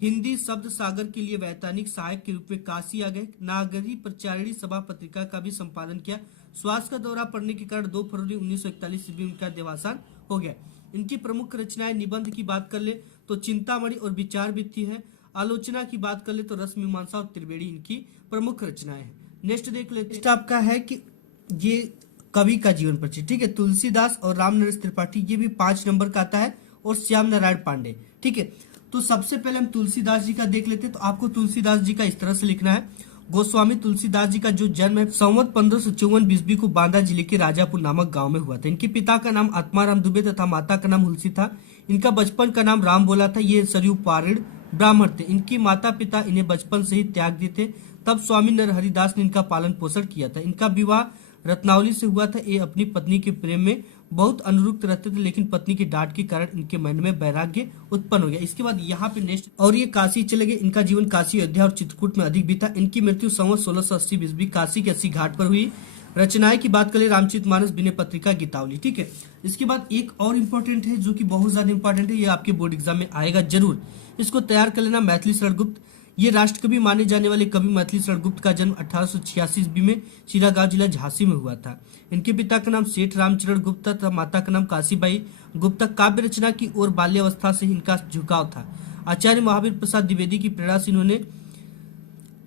हिंदी शब्द सागर के लिए वैधानिक सहायक के रूप में काशी आ गए। नागरी प्रचारिणी सभा पत्रिका का भी संपादन किया। स्वास्थ्य का दौरा पड़ने के कारण 2 फरवरी 1941 ईस्वी में उनका देहावसान हो गया। इनकी प्रमुख रचनाएं, निबंध की बात कर ले तो चिंतामणि और विचार वृत्ति है। आलोचना की बात कर ले तो रस मीमांसा और त्रिवेणी इनकी प्रमुख रचनाएं हैं। नेक्स्ट देख लेते हैं। आपका है कि ये कवि का जीवन परिचय। ठीक है, तुलसीदास और राम नरेश त्रिपाठी, ये भी 5 नंबर का आता है, और श्याम नारायण पांडे। ठीक है, तो सबसे पहले हम तुलसीदास जी का देख लेते हैं। तो आपको तुलसीदास जी का इस तरह से लिखना है। गोस्वामी तुलसीदास जी का जो जन्म है संवत 1554 ईस्वी को बांदा जिले के राजापुर नामक गांव में हुआ था। इनके पिता का नाम आत्माराम दुबे तथा माता का नाम हुलसी था। इनका बचपन का नाम राम बोला था। ये सरयू पारिण ब्राह्मण थे। इनके माता पिता इन्हें बचपन से ही त्याग दिए थे। तब स्वामी नरहरिदास ने इनका पालन पोषण किया था। इनका विवाह रत्नावली से हुआ था। ये अपनी पत्नी के प्रेम में बहुत अनुरुक्त रहते थे, लेकिन पत्नी की डांट के कारण इनके मन में वैराग्य उत्पन्न हो गया। इसके बाद यहाँ पे नेक्स्ट, और ये काशी चले गए। इनका जीवन काशी, अयोध्या और चित्रकूट में अधिक बीता। इनकी मृत्यु संवत 1680 ईस्वी काशी के 80 घाट पर हुई। रचनाएं की बात करें रामचरितमानस, विनय पत्रिका, गीतावली। ठीक है, इसके बाद एक और इम्पोर्टेंट है जो कि बहुत ज्यादा इंपॉर्टेंट है, ये आपके बोर्ड एग्जाम में आएगा जरूर, इसको तैयार कर लेना। मैथिली शरण गुप्त, ये राष्ट्रकवि माने जाने वाले कवि मैथिली शरण गुप्त का जन्म 1886 ईस्वी में चिरागांव जिला झांसी में हुआ था। इनके पिता का नाम सेठ रामचरण गुप्ता तथा माता का नाम काशीबाई गुप्ता। काव्य रचना की ओर बाल्यावस्था से इनका झुकाव था। आचार्य महावीर प्रसाद द्विवेदी की प्रेरणा से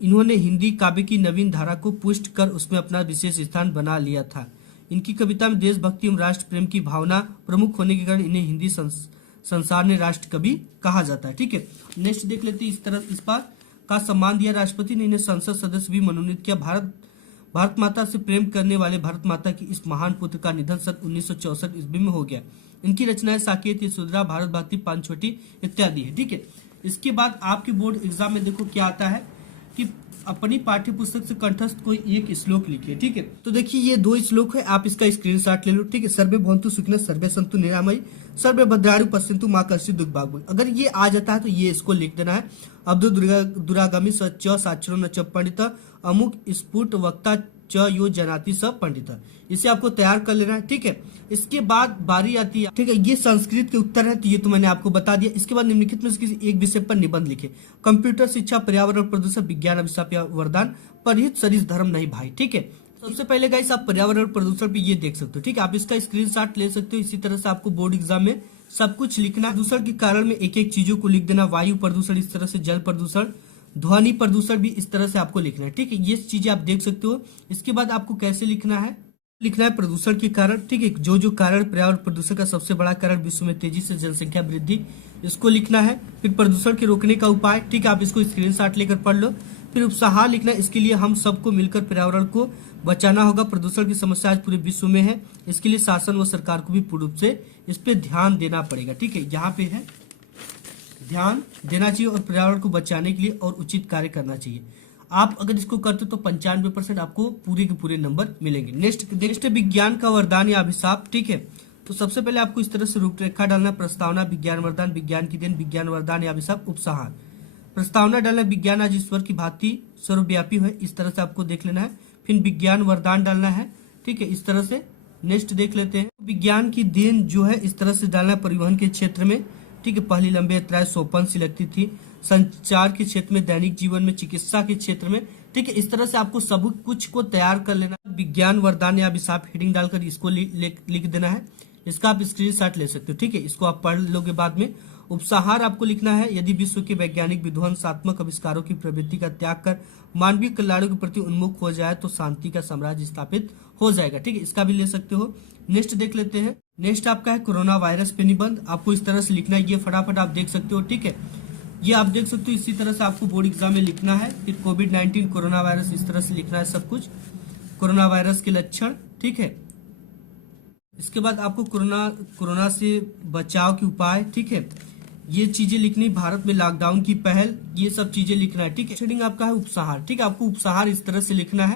इन्होंने हिंदी काव्य की नवीन धारा को पुष्ट कर उसमें अपना विशेष स्थान बना लिया था। इनकी कविता में देशभक्ति एवं राष्ट्र प्रेम की भावना प्रमुख होने के कारण इन्हें हिंदी संसार ने राष्ट्र कवि कहा जाता है। ठीक है, नेक्स्ट देख लेते हैं। इस तरह इस बात का सम्मान दिया। राष्ट्रपति ने इन्हें संसद सदस्य भी मनोनीत किया। भारत माता से प्रेम करने वाले भारत माता की इस महान पुत्र का निधन सन 1964 ईस्वी में हो गया। इनकी रचनाएं साकेत, सुधरा, भारत भारती, पांचवटी इत्यादि है। ठीक है, इसके बाद आपके बोर्ड एग्जाम में देखो क्या आता है कि अपनी पाठ्य पुस्तक से कंठस्थ कोई एक श्लोक लिखिए। ठीक है, तो देखिए ये 2 श्लोक है, आप इसका स्क्रीनशॉट ले लो। ठीक है, सर्वे भवन्तु सुखिनः, सर्वे सन्तु निरामयी, सर्वे भद्राणि पश्यन्तु मां कश्चित् दुःख भाग् भवेत्। अगर ये आ जाता है तो ये इसको लिख देना है। अब्दु दुरागामी च साक्षरो न च पंडित, अमुक स्फुट वक्ता च यो जनाति स पंडित। इसे आपको तैयार कर लेना है। ठीक है, इसके बाद बारी आती है। ठीक है, ये संस्कृत के उत्तर है, तो ये तो मैंने आपको बता दिया। इसके बाद निम्नलिखित में से किसी एक विषय पर निबंध लिखे। कंप्यूटर शिक्षा, पर्यावरण प्रदूषण, विज्ञान अभिशाप या वरदान, परहित सरिस धर्म नहीं भाई। ठीक है, सबसे पहले गाइस आप पर्यावरण प्रदूषण पे ये देख सकते हो। ठीक है, आप इसका स्क्रीनशॉट ले सकते हो। इसी तरह से आपको बोर्ड एग्जाम में सब कुछ लिखना। प्रदूषण के कारण में एक एक चीजों को लिख देना। वायु प्रदूषण इस तरह से, जल प्रदूषण, ध्वनि प्रदूषण भी इस तरह से आपको लिखना है। ठीक है, ये चीजें आप देख सकते हो। इसके बाद आपको कैसे लिखना है, लिखना है प्रदूषण के कारण। ठीक है, जो कारण पर्यावरण प्रदूषण का सबसे बड़ा कारण विश्व में तेजी से जनसंख्या वृद्धि, इसको लिखना है। फिर प्रदूषण के रोकने का उपाय। ठीक है, आप इसको स्क्रीनशॉट लेकर पढ़ लो। फिर उपसंहार लिखना, इसके लिए हम सबको मिलकर पर्यावरण को बचाना होगा। प्रदूषण की समस्या आज पूरे विश्व में है, इसके लिए शासन व सरकार को भी पूर्ण रूप से इस पे ध्यान देना पड़ेगा। ठीक है, यहाँ पे है ध्यान देना चाहिए और पर्यावरण को बचाने के लिए और उचित कार्य करना चाहिए। आप अगर इसको करते तो 95% आपको पूरे के पूरे नंबर मिलेंगे। नेक्स्ट विज्ञान का वरदान या अभिशाप। ठीक है, तो सबसे पहले आपको इस तरह से रूपरेखा डालना, प्रस्तावना, विज्ञान वरदान, विज्ञान की देन, विज्ञान वरदान या अभिशाप, उपसंहार। प्रस्तावना डालना, विज्ञान आज ईश्वर की भांति सर्वव्यापी है, इस तरह से आपको देख लेना है। फिर विज्ञान वरदान डालना है, ठीक है, इस तरह से। नेक्स्ट देख लेते हैं, विज्ञान की देन जो है इस तरह से डालना है परिवहन के क्षेत्र में, ठीक है, पहली लंबे यात्राएं सोपन सी लगती थी, संचार के क्षेत्र में, दैनिक जीवन में, चिकित्सा के क्षेत्र में, ठीक है, इस तरह से आपको सब कुछ को तैयार कर लेना। विज्ञान वरदान या अभिशाप हेडिंग डालकर इसको लिख देना है। इसका आप स्क्रीनशॉट ले सकते हो, ठीक है, इसको आप पढ़ लोगे बाद में। उपसंहार आपको लिखना है, यदि विश्व के वैज्ञानिक विध्वंसात्मक आविष्कारों की प्रवृत्ति का त्याग कर मानवीय कल्याण के प्रति उन्मुख हो जाए तो शांति का साम्राज्य स्थापित हो जाएगा, ठीक है, इसका भी ले सकते हो। नेक्स्ट देख लेते हैं, नेक्स्ट आपका है कोरोना वायरस पे निबंध। आपको इस तरह से लिखना है, ये फटाफट आप देख सकते हो, ठीक है, ये आप देख सकते हो। इसी तरह से आपको बोर्ड एग्जाम में लिखना है। फिर कोविड-19 कोरोना वायरस, इस तरह से लिखना है सब कुछ, कोरोना वायरस के लक्षण, ठीक है। इसके बाद आपको कोरोना से बचाव के उपाय, ठीक है, ये चीजें लिखनी, भारत में लॉकडाउन की पहल, ये सब चीजें लिखना है, ठीक है। शेडिंग आपका है उपसंहार, ठीक है, आपको उपसंहार इस तरह से लिखना है।